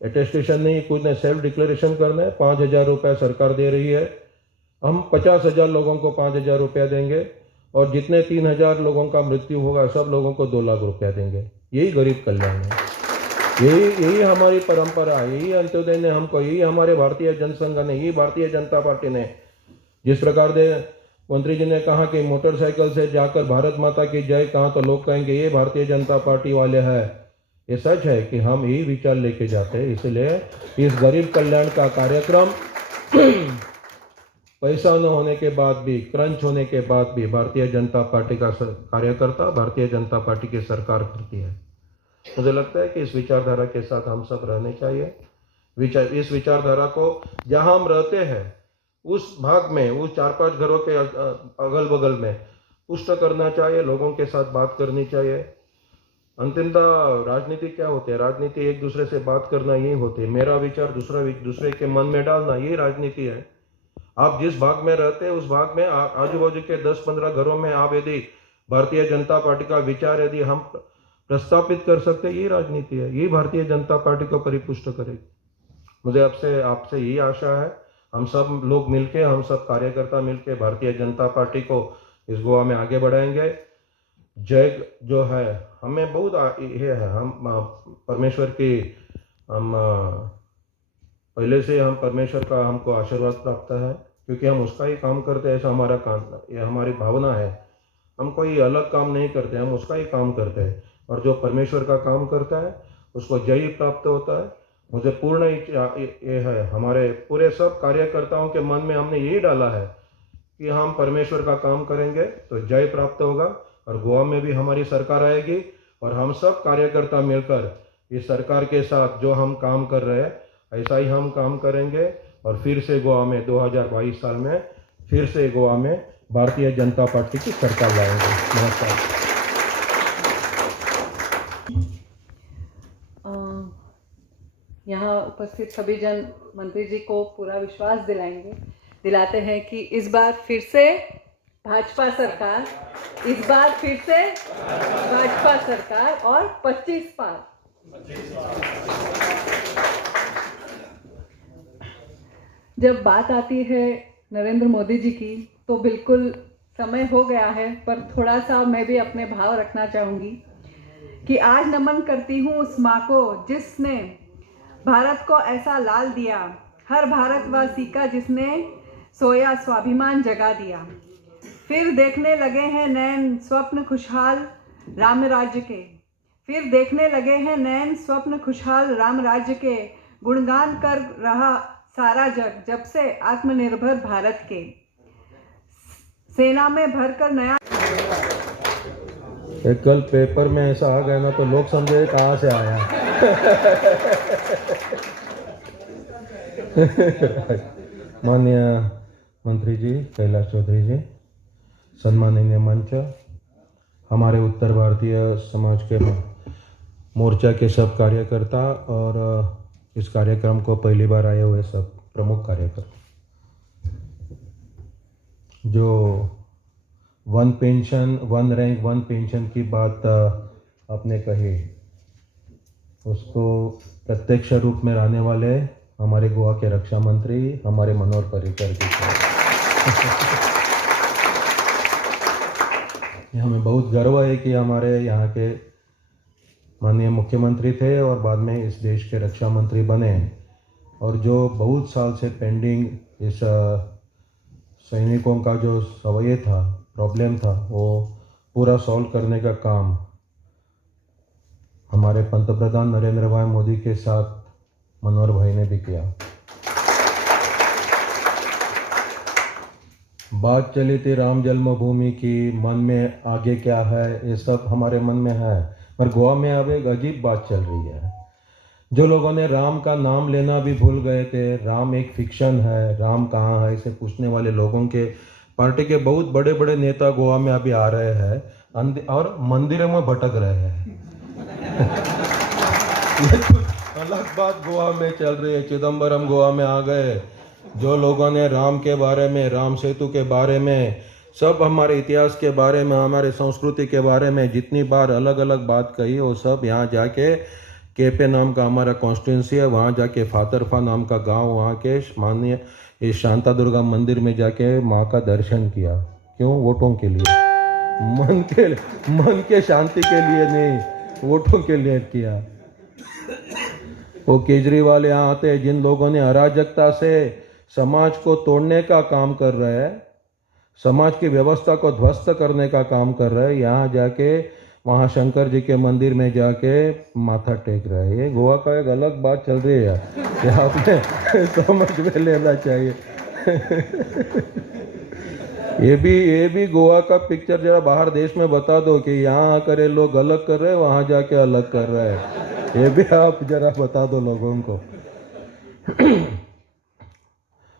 अटेस्टेशन नहीं, कुछ नहीं, सेल्फ डिक्लेरेशन करना है। 5,000 रुपये सरकार दे रही है। हम 50,000 लोगों को 5,000 रुपया देंगे और जितने 3,000 लोगों का मृत्यु होगा सब लोगों को 2 लाख रुपया देंगे। यही गरीब कल्याण है, यही हमारी परंपरा है, यही अंत्योदय ने हमको, यही हमारे भारतीय जनसंघ ने, यही भारतीय जनता पार्टी ने, जिस प्रकार से मंत्री जी ने कहा कि मोटरसाइकिल से जाकर भारत माता की जय कहा तो लोग कहेंगे ये भारतीय जनता पार्टी वाले हैं। ये सच है कि हम यही विचार लेके जाते हैं। इसलिए इस गरीब कल्याण का कार्यक्रम पैसा न होने के बाद भी, क्रंच होने के बाद भी भारतीय जनता पार्टी का कार्यकर्ता, भारतीय जनता पार्टी की सरकार करती है। मुझे लगता है कि इस विचारधारा के साथ हम सब रहने चाहिए। इस विचारधारा को जहां हम रहते हैं उस भाग में, उस 4-5 घरों के अगल बगल में पुष्ट करना चाहिए, लोगों के साथ बात करनी चाहिए। अंतिमतः राजनीति क्या होती है? राजनीति एक दूसरे से बात करना यही होती है। मेरा विचार दूसरे के मन में डालना, यही राजनीति है। आप जिस भाग में रहते हैं उस भाग में आजू बाजू के 10-15 घरों में आप यदि भारतीय जनता पार्टी का विचार यदि हम प्रस्तापित कर सकते, यही राजनीति है, यही भारतीय जनता पार्टी को परिपुष्ट करेगी। मुझे आपसे यही आशा है, हम सब लोग मिलके, हम सब कार्यकर्ता मिलके भारतीय जनता पार्टी को इस गोवा में आगे बढ़ाएंगे। जय जो है हमें बहुत ये है, हम परमेश्वर की, हम पहले से हम परमेश्वर का हमको आशीर्वाद प्राप्त है, क्योंकि हम उसका ही काम करते हैं, ऐसा हमारा काम, ये हमारी भावना है। हम कोई अलग काम नहीं करते, हम उसका ही काम करते हैं, और जो परमेश्वर का काम करता है उसको जय प्राप्त होता है। मुझे पूर्ण ये है, हमारे पूरे सब कार्यकर्ताओं के मन में हमने यही डाला है कि हम परमेश्वर का काम करेंगे तो जय प्राप्त होगा, और गोवा में भी हमारी सरकार आएगी और हम सब कार्यकर्ता मिलकर इस सरकार के साथ जो हम काम कर रहे हैं ऐसा ही हम काम करेंगे, और फिर से गोवा में 2022 साल में फिर से गोवा में भारतीय जनता पार्टी की सरकार लाएंगे। नमस्कार। यहाँ उपस्थित सभी जन मंत्री जी को पूरा विश्वास दिलाते हैं कि इस बार फिर से भाजपा सरकार, इस बार फिर से भाजपा सरकार और 25 पार। जब बात आती है नरेंद्र मोदी जी की तो बिल्कुल समय हो गया है, पर थोड़ा सा मैं भी अपने भाव रखना चाहूँगी कि आज नमन करती हूँ उस माँ को जिसने भारत को ऐसा लाल दिया, हर भारतवासी का जिसने सोया स्वाभिमान जगा दिया। फिर देखने लगे हैं नैन स्वप्न खुशहाल राम राज्य के, फिर देखने लगे हैं नैन स्वप्न खुशहाल राम राज्य के, गुणगान कर रहा सारा जग जब से आत्मनिर्भर भारत के, सेना में भरकर नया। कल पेपर में ऐसा आ गया ना तो लोग समझे कहाँ से आया। माननीय मंत्री जी कैलाश चौधरी जी, सम्माननीय मंच, हमारे उत्तर भारतीय समाज के मोर्चा के सब कार्यकर्ता और इस कार्यक्रम को पहली बार आए हुए सब प्रमुख कार्यकर्ता, जो one pension, one rank, one pension की बात आपने कही, उसको प्रत्यक्ष रूप में रहने वाले हमारे गोवा के रक्षा मंत्री हमारे मनोहर पर्रिकर जी को हमें बहुत गर्व है कि हमारे यहाँ के माननीय मुख्यमंत्री थे और बाद में इस देश के रक्षा मंत्री बने, और जो बहुत साल से पेंडिंग इस सैनिकों का जो सवये था, प्रॉब्लम था, वो पूरा सॉल्व करने का काम हमारे पंतप्रधान नरेंद्र भाई मोदी के साथ मनोहर भाई ने भी किया। बात चली थी राम जन्मभूमि की, मन में आगे क्या है ये सब हमारे मन में है, पर गोवा में अब एक अजीब बात चल रही है। जो लोगों ने राम का नाम लेना भी भूल गए थे, राम एक फिक्शन है, राम कहाँ है, इसे पूछने वाले लोगों के पार्टी के बहुत बड़े बड़े नेता गोवा में अभी आ रहे हैं और मंदिरों में भटक रहे हैं। ये कुछ अलग बात गोवा में चल रही है। चिदम्बरम गोवा में आ गए, जो लोगों ने राम के बारे में, राम सेतु के बारे में, सब हमारे इतिहास के बारे में, हमारे संस्कृति के बारे में जितनी बार अलग अलग बात कही, वो सब यहाँ जाके केपे नाम का हमारा कॉन्स्टिट्यूंसी है, वहाँ जाके फातरफा नाम का गांव, वहाँ के माननीय इस शांता दुर्गा मंदिर में जाके माँ का दर्शन किया। क्यों? वोटों के लिए, मन के शांति के लिए नहीं, वोटों के लिए किया। वो केजरीवाल यहाँ आते हैं, जिन लोगों ने अराजकता से समाज को तोड़ने का काम कर रहे हैं, समाज की व्यवस्था को ध्वस्त करने का काम कर रहे हैं, यहाँ जाके वहाँ शंकर जी के मंदिर में जाके माथा टेक रहे हैं। ये गोवा का एक अलग बात चल रही है, ये आपने समझ में लेना चाहिए। ये भी गोवा का पिक्चर जरा बाहर देश में बता दो कि यहाँ आकर ये लोग अलग कर रहे हैं, वहाँ जाके अलग कर रहे हैं। ये भी आप जरा बता दो लोगों को।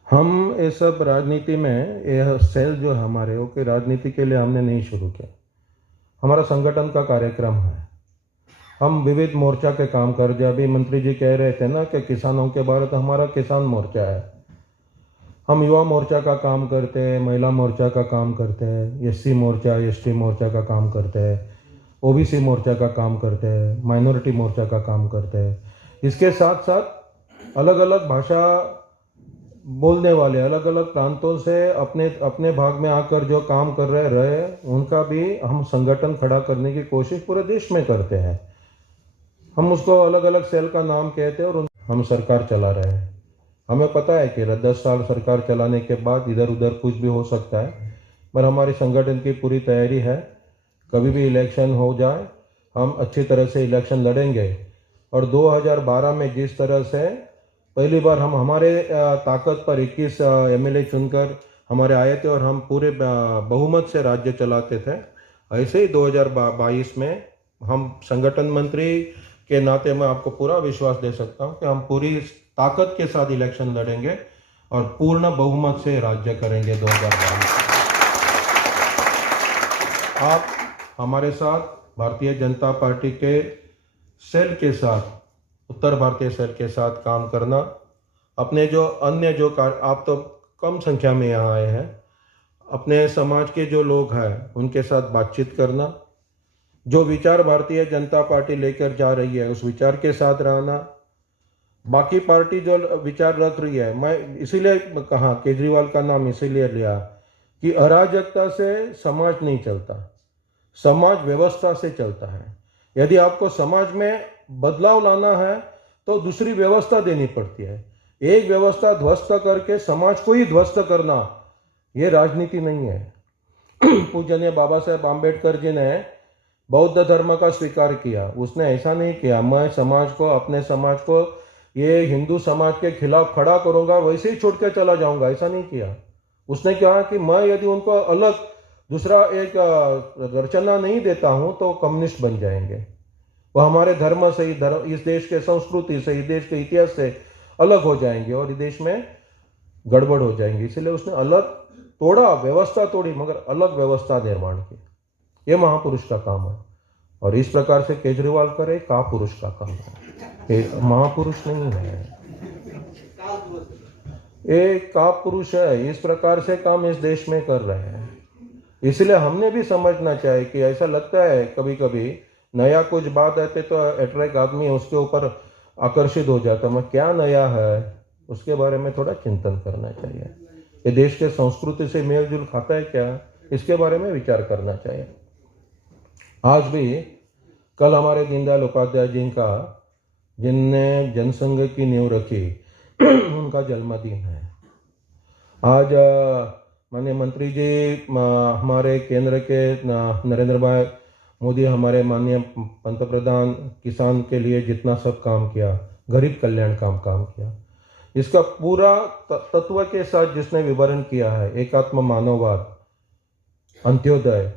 हम ये सब राजनीति में, यह सेल जो है हमारे, वो कि राजनीति के लिए हमने नहीं शुरू किया, हमारा संगठन का कार्यक्रम है। हम विविध मोर्चा के काम कर रहे। अभी मंत्री जी कह रहे थे ना कि किसानों के बारे, तो हमारा किसान मोर्चा है। हम युवा मोर्चा का काम करते हैं, महिला मोर्चा का काम करते हैं, एससी मोर्चा, एसटी मोर्चा का काम करते हैं, ओबीसी मोर्चा का काम करते हैं, माइनॉरिटी मोर्चा का काम करते हैं। इसके साथ साथ अलग अलग भाषा बोलने वाले, अलग अलग प्रांतों से अपने भाग में आकर जो काम कर रहे उनका भी हम संगठन खड़ा करने की कोशिश पूरे देश में करते हैं। हम उसको अलग अलग सेल का नाम कहते हैं और हम सरकार चला रहे हैं। हमें पता है कि 10 साल सरकार चलाने के बाद इधर उधर कुछ भी हो सकता है, पर हमारी संगठन की पूरी तैयारी है। कभी भी इलेक्शन हो जाए, हम अच्छी तरह से इलेक्शन लड़ेंगे। और 2012 में जिस तरह से पहली बार हम हमारे ताकत पर 21 एमएलए चुनकर हमारे आए थे और हम पूरे बहुमत से राज्य चलाते थे, ऐसे ही 2022 में हम संगठन मंत्री के नाते मैं आपको पूरा विश्वास दे सकता हूं कि हम पूरी ताकत के साथ इलेक्शन लड़ेंगे और पूर्ण बहुमत से राज्य करेंगे 2022। आप हमारे साथ भारतीय जनता पार्टी के सेल के साथ उत्तर भारतीय सेल के साथ काम करना, अपने जो अन्य जो आप तो कम संख्या में यहाँ आए हैं, अपने समाज के जो लोग हैं उनके साथ बातचीत करना, जो विचार भारतीय जनता पार्टी लेकर जा रही है उस विचार के साथ रहना, बाकी पार्टी जो विचार रख रही है, मैं इसीलिए कहा केजरीवाल का नाम इसीलिए लिया कि अराजकता से समाज नहीं चलता, समाज व्यवस्था से चलता है। यदि आपको समाज में बदलाव लाना है तो दूसरी व्यवस्था देनी पड़ती है। एक व्यवस्था ध्वस्त करके समाज को ही ध्वस्त करना ये राजनीति नहीं है। पूजनीय बाबा साहेब आम्बेडकर जी ने बौद्ध धर्म का स्वीकार किया, उसने ऐसा नहीं किया मैं समाज को, अपने समाज को ये हिंदू समाज के खिलाफ खड़ा करूंगा वैसे ही छोड़ के चला जाऊंगा, ऐसा नहीं किया। उसने कहा कि मैं यदि उनको अलग दूसरा एक रचना नहीं देता हूं तो कम्युनिस्ट बन जाएंगे, वो हमारे धर्म से ही, इस देश के संस्कृति से, इस देश के इतिहास से अलग हो जाएंगे और इस देश में गड़बड़ हो जाएंगे। इसलिए उसने अलग तोड़ा, व्यवस्था तोड़ी, मगर अलग व्यवस्था निर्माण की। ये महापुरुष का काम है और इस प्रकार से केजरीवाल करे का पुरुष का काम है, ये महापुरुष नहीं है, एक का पुरुष है। इस प्रकार से काम इस देश में कर रहे हैं। इसलिए हमने भी समझना चाहिए कि ऐसा लगता है कभी कभी नया कुछ बात आते तो अट्रैक्ट आदमी उसके ऊपर आकर्षित हो जाता है, क्या नया है उसके बारे में थोड़ा चिंतन करना चाहिए। ये देश के संस्कृति से मेल जोल खाता है क्या, इसके बारे में विचार करना चाहिए। आज भी कल हमारे दीनदयाल उपाध्याय जी का, जिनने जनसंघ की नींव रखी, उनका जन्मदिन है। आज माननीय मंत्री जी, हमारे केंद्र के नरेंद्र भाई मोदी, हमारे माननीय पंतप्रधान, किसान के लिए जितना सब काम किया, गरीब कल्याण काम किया, इसका पूरा तत्व के साथ जिसने विवरण किया है, एकात्म मानववाद, अंत्योदय,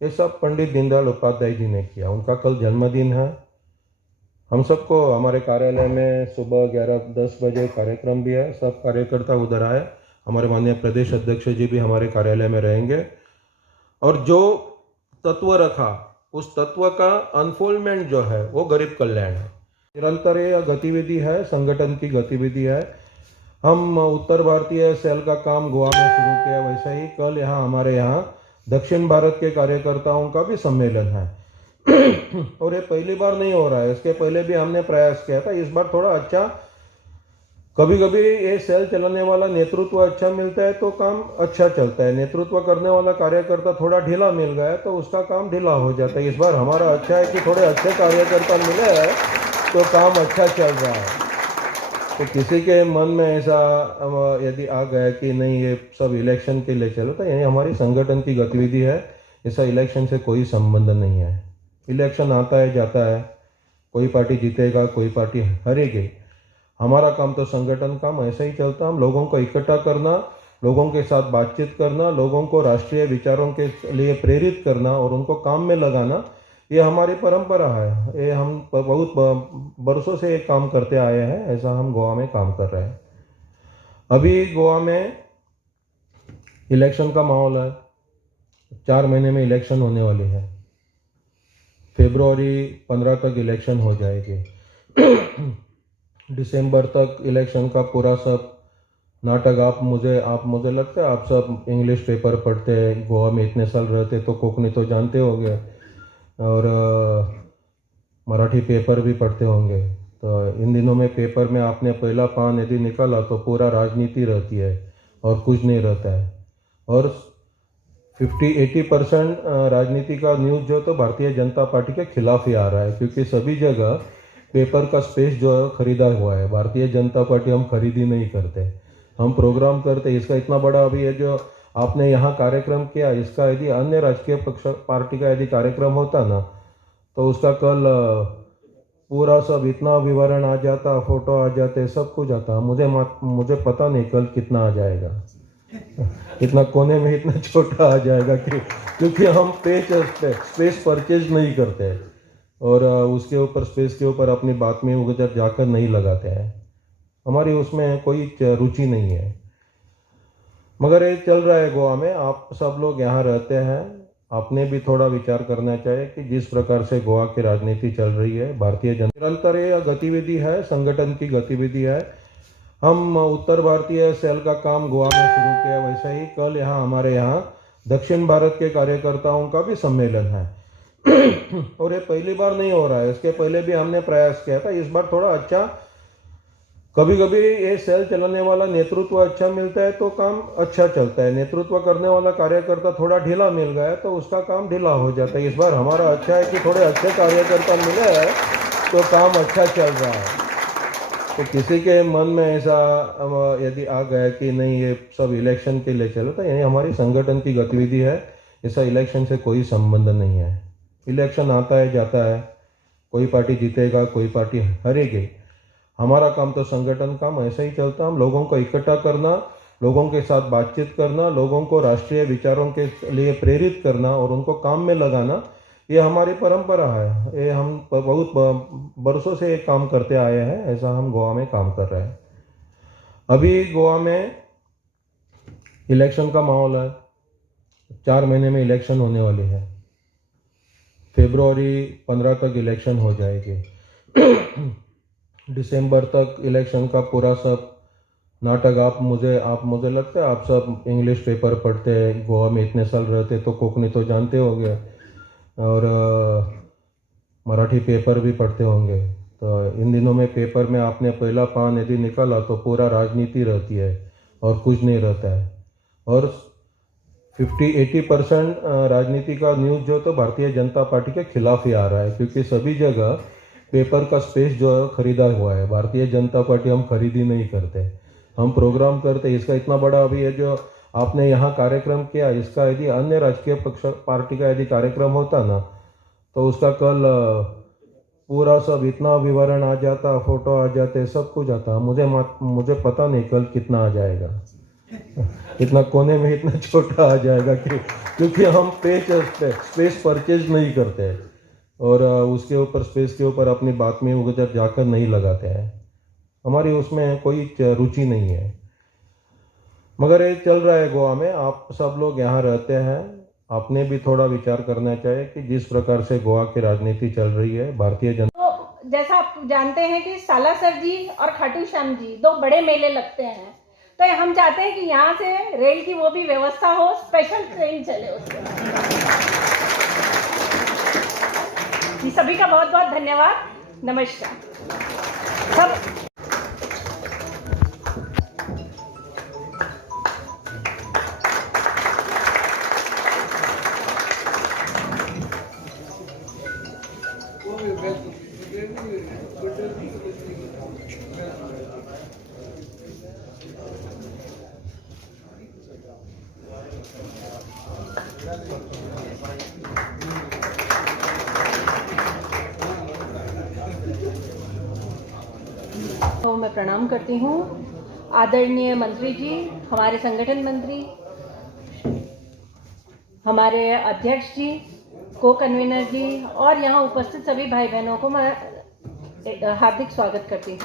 ये सब पंडित दीनदयाल उपाध्याय जी ने किया। उनका कल जन्मदिन है। हम सबको हमारे कार्यालय में सुबह 11-10 बजे कार्यक्रम भी है, सब कार्यकर्ता उधर आए। हमारे माननीय प्रदेश अध्यक्ष जी भी हमारे कार्यालय में रहेंगे और जो तत्व रखा उस तत्व का अनफोल्डमेंट जो है वो गरीब कल्याण है। निरंतर ये गतिविधि है, संगठन की गतिविधि है। हम उत्तर भारतीय सेल का काम गोवा में शुरू किया, वैसे ही कल यहाँ हमारे यहाँ दक्षिण भारत के कार्यकर्ताओं का भी सम्मेलन है और ये पहली बार नहीं हो रहा है, इसके पहले भी हमने प्रयास किया था। इस बार थोड़ा अच्छा, कभी कभी ये सेल चलाने वाला नेतृत्व अच्छा मिलता है तो काम अच्छा चलता है, नेतृत्व करने वाला कार्यकर्ता थोड़ा ढीला मिल गया तो उसका काम ढीला हो जाता है। इस बार हमारा अच्छा है कि थोड़े अच्छे कार्यकर्ता मिले हैं तो काम अच्छा चल रहा है। तो किसी के मन में ऐसा यदि आ गया कि नहीं ये सब इलेक्शन के लिए चलो, तो ये हमारी संगठन की गतिविधि है, ऐसा इलेक्शन से कोई संबंध नहीं है। इलेक्शन आता है जाता है, कोई पार्टी जीतेगा कोई पार्टी हारेगी, हमारा काम तो संगठन काम ऐसा ही चलता। हम लोगों को इकट्ठा करना, लोगों के साथ बातचीत करना, लोगों को राष्ट्रीय विचारों के लिए प्रेरित करना और उनको काम में लगाना, ये हमारी परंपरा है। ये हम बहुत बरसों से ये काम करते आए हैं, ऐसा हम गोवा में काम कर रहे हैं। अभी गोवा में इलेक्शन का माहौल है, 4 महीने में इलेक्शन होने वाली है, फरवरी 15 तक इलेक्शन हो जाएगी। दिसंबर तक इलेक्शन का पूरा सब नाटक, आप मुझे लगता है आप सब इंग्लिश पेपर पढ़ते हैं, गोवा में इतने साल रहते तो कोंकणी तो जानते होंगे और मराठी पेपर भी पढ़ते होंगे। तो इन दिनों में पेपर में आपने पहला पान यदि निकाला तो पूरा राजनीति रहती है और कुछ नहीं रहता है। और 50-80% राजनीति का न्यूज़ जो तो भारतीय जनता पार्टी के खिलाफ ही आ रहा है, क्योंकि सभी जगह पेपर का स्पेस जो है खरीदा हुआ है। भारतीय जनता पार्टी हम खरीदी नहीं करते, हम प्रोग्राम करते। इसका इतना बड़ा अभी ये जो आपने यहाँ कार्यक्रम किया, इसका यदि अन्य राजकीय पक्ष पार्टी का यदि कार्यक्रम होता ना तो उसका कल पूरा सब इतना विवरण आ जाता, फोटो आ जाते, सब कुछ आता। मुझे पता नहीं कल कितना आ जाएगा, इतना कोने में इतना छोटा आ जाएगा क्योंकि हम स्पेस परचेज नहीं करते और उसके ऊपर स्पेस के ऊपर अपनी बात में उधर जाकर नहीं लगाते हैं, हमारी उसमें कोई रुचि नहीं है। मगर ये चल रहा है गोवा में, आप सब लोग यहाँ रहते हैं, आपने भी थोड़ा विचार करना चाहिए कि जिस प्रकार से गोवा की राजनीति चल रही है, भारतीय जनता निरंतर यह गतिविधि है, संगठन की गतिविधि है। हम उत्तर भारतीय सेल का काम गोवा में शुरू किया, वैसे ही कल हमारे यहाँ दक्षिण भारत के कार्यकर्ताओं का भी सम्मेलन है और ये पहली बार नहीं हो रहा है, इसके पहले भी हमने प्रयास किया था। इस बार थोड़ा अच्छा, कभी कभी ये सेल चलाने वाला नेतृत्व अच्छा मिलता है तो काम अच्छा चलता है, नेतृत्व करने वाला कार्यकर्ता थोड़ा ढीला मिल गया तो उसका काम ढीला हो जाता है। इस बार हमारा अच्छा है कि थोड़े अच्छे कार्यकर्ता मिले हैं तो काम अच्छा चल रहा है। तो किसी के मन में ऐसा यदि आ गया कि नहीं ये सब इलेक्शन के लिए चलो, तो ये हमारी संगठन की गतिविधि है, ऐसा इलेक्शन से कोई संबंध नहीं है। इलेक्शन आता है जाता है, कोई पार्टी जीतेगा कोई पार्टी हारेगी, हमारा काम तो संगठन काम ऐसा ही चलता है। हम लोगों को इकट्ठा करना, लोगों के साथ बातचीत करना, लोगों को राष्ट्रीय विचारों के लिए प्रेरित करना और उनको काम में लगाना, ये हमारी परंपरा है। ये हम बहुत बरसों से ये काम करते आए हैं, ऐसा हम गोवा में काम कर रहे हैं। अभी गोवा में इलेक्शन का माहौल है, 4 महीने में इलेक्शन होने वाली है, फरवरी 15 तक इलेक्शन हो जाएगी दिसंबर तक इलेक्शन का पूरा सब नाटक। आप मुझे लगता है आप सब इंग्लिश पेपर पढ़ते हैं, गोवा में इतने साल रहते तो कोंकणी तो जानते होंगे और मराठी पेपर भी पढ़ते होंगे। तो इन दिनों में पेपर में आपने पहला पान यदि निकाला तो पूरा राजनीति रहती है और कुछ नहीं रहता है। और 50-80% राजनीति का न्यूज़ जो तो भारतीय जनता पार्टी के खिलाफ ही आ रहा है, क्योंकि सभी जगह पेपर का स्पेस जो खरीदा हुआ है। भारतीय जनता पार्टी हम खरीदी नहीं करते, हम प्रोग्राम करते। इसका इतना बड़ा अभी ये जो आपने यहाँ कार्यक्रम किया, इसका यदि अन्य राजकीय पक्ष पार्टी का यदि कार्यक्रम होता ना तो उसका कल पूरा सब इतना विवरण आ जाता, फोटो आ जाते, सब कुछ आता। मुझे पता नहीं कल कितना आ जाएगा इतना कोने में इतना छोटा आ जाएगा क्योंकि हम स्पेस परचेज नहीं करते और उसके ऊपर स्पेस के ऊपर अपनी बात में उधर जाकर नहीं लगाते हैं, हमारी उसमें कोई रुचि नहीं है। मगर ये चल रहा है गोवा में, आप सब लोग यहाँ रहते हैं, आपने भी थोड़ा विचार करना चाहिए कि जिस प्रकार से गोवा की राजनीति चल रही है, भारतीय जनता तो जैसा आप जानते हैं कि सालासर जी और खाटू श्याम जी 2 बड़े मेले लगते हैं, तो हम चाहते हैं कि यहाँ से रेल की वो भी व्यवस्था हो, स्पेशल ट्रेन चले उसके। सभी का बहुत बहुत धन्यवाद, नमस्कार सब। तो मैं प्रणाम करती हूँ आदरणीय मंत्री जी, हमारे संगठन मंत्री, हमारे अध्यक्ष जी, को कन्वीनर जी और यहाँ उपस्थित सभी भाई बहनों को मैं हार्दिक स्वागत करती हूँ।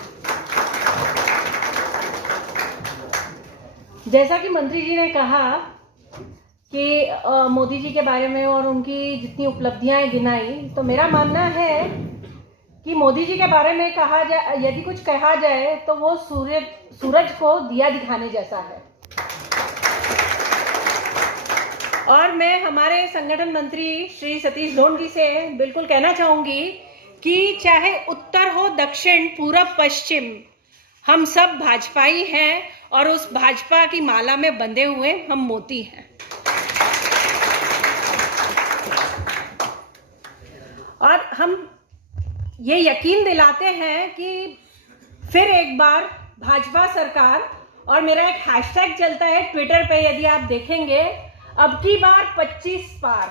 जैसा कि मंत्री जी ने कहा कि मोदी जी के बारे में और उनकी जितनी उपलब्धियां गिनाई, तो मेरा मानना है कि मोदी जी के बारे में कहा जाए, यदि कुछ कहा जाए तो वो सूरज को दिया दिखाने जैसा है। और मैं हमारे संगठन मंत्री श्री सतीश धोंड जी से बिल्कुल कहना चाहूंगी कि चाहे उत्तर हो दक्षिण पूरब पश्चिम, हम सब भाजपाई हैं और उस भाजपा की माला में बंधे हुए हम मोती हैं। और हम ये यकीन दिलाते हैं कि फिर एक बार भाजपा सरकार, और मेरा एक हैशटैग चलता है ट्विटर पे, यदि आप देखेंगे, अब की बार 25 पार,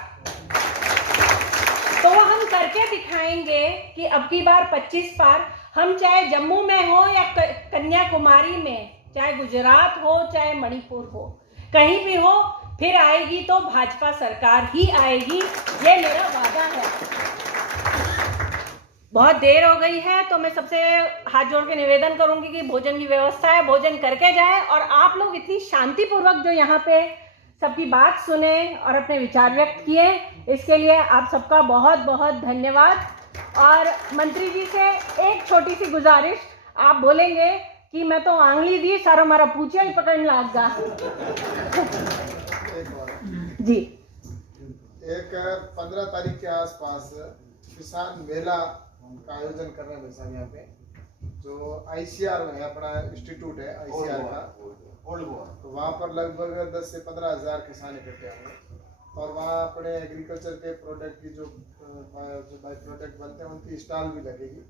तो वो हम करके दिखाएंगे कि अब की बार 25 पार। हम चाहे जम्मू में हो या कन्याकुमारी में, चाहे गुजरात हो चाहे मणिपुर हो, कहीं भी हो, फिर आएगी तो भाजपा सरकार ही आएगी, ये मेरा वादा है। बहुत देर हो गई है तो मैं सबसे हाथ जोड़ के निवेदन करूंगी कि भोजन की व्यवस्था है, भोजन करके जाए। और आप लोग इतनी शांतिपूर्वक जो यहाँ पे सबकी बात सुने और अपने विचार व्यक्त किए। इसके लिए आप सबका बहुत बहुत धन्यवाद। और मंत्री जी से एक छोटी सी गुजारिश, आप बोलेंगे कि मैं तो आंगली दी सारा हमारा पूछा ही पकड़ने लग गा जी। एक 15 तारीख के आसपास किसान मेला का आयोजन कर रहे हैं सर यहाँ पे, जो ICR में अपना इंस्टीट्यूट है ICR का, तो वहाँ पर लगभग 10 से 15 हज़ार किसान इकट्ठे होंगे और वहाँ अपने एग्रीकल्चर के प्रोडक्ट की जो बाई प्रोडक्ट बनते हैं उनकी स्टॉल भी लगेगी।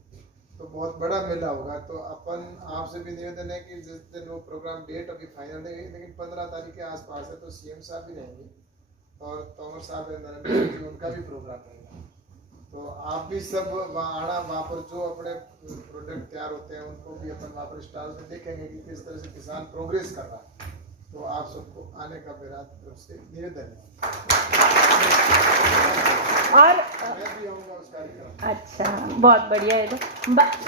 तो बहुत बड़ा मेला होगा। तो अपन आपसे भी निवेदन है कि जिस दिन वो प्रोग्राम डेट अभी फाइनल नहीं हुई, लेकिन 15 तारीख के आसपास है, तो CM साहब भी रहेंगे और तोमर साहब नरेंद्र जी उनका भी प्रोग्राम रहेगा। तो आप भी सब वहाँ आना, वहाँ पर जो अपने प्रोडक्ट तैयार होते हैं उनको भी अपन वहाँ पर स्टॉल में देखेंगे कि किस तरह से किसान प्रोग्रेस कर रहा है। तो आप सबको आने का मेरा तरफ से निवेदन है और मैं भी आऊँगा उस कार्यक्रम। अच्छा, बहुत बढ़िया है। तो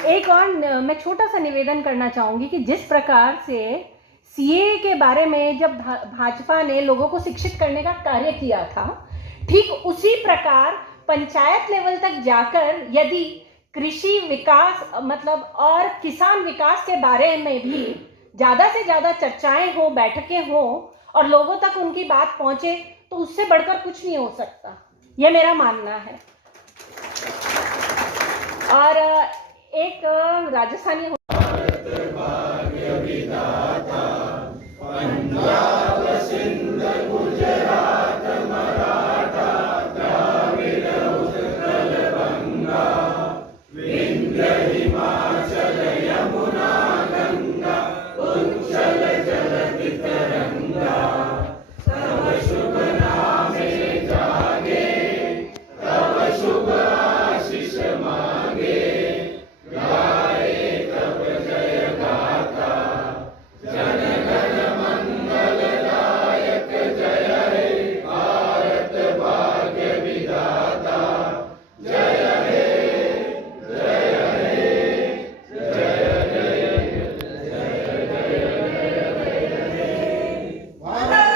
एक और मैं छोटा सा निवेदन करना चाहूँगी कि जिस प्रकार से CAA के बारे में जब भाजपा ने लोगों को शिक्षित करने का कार्य किया था, ठीक उसी प्रकार पंचायत लेवल तक जाकर यदि कृषि विकास मतलब और किसान विकास के बारे में भी ज़्यादा से ज़्यादा चर्चाएं हो, बैठकें हो और लोगों तक उनकी बात पहुंचे, तो उससे बढ़कर कुछ नहीं हो सकता, ये मेरा मानना है। और एक राजस्थानी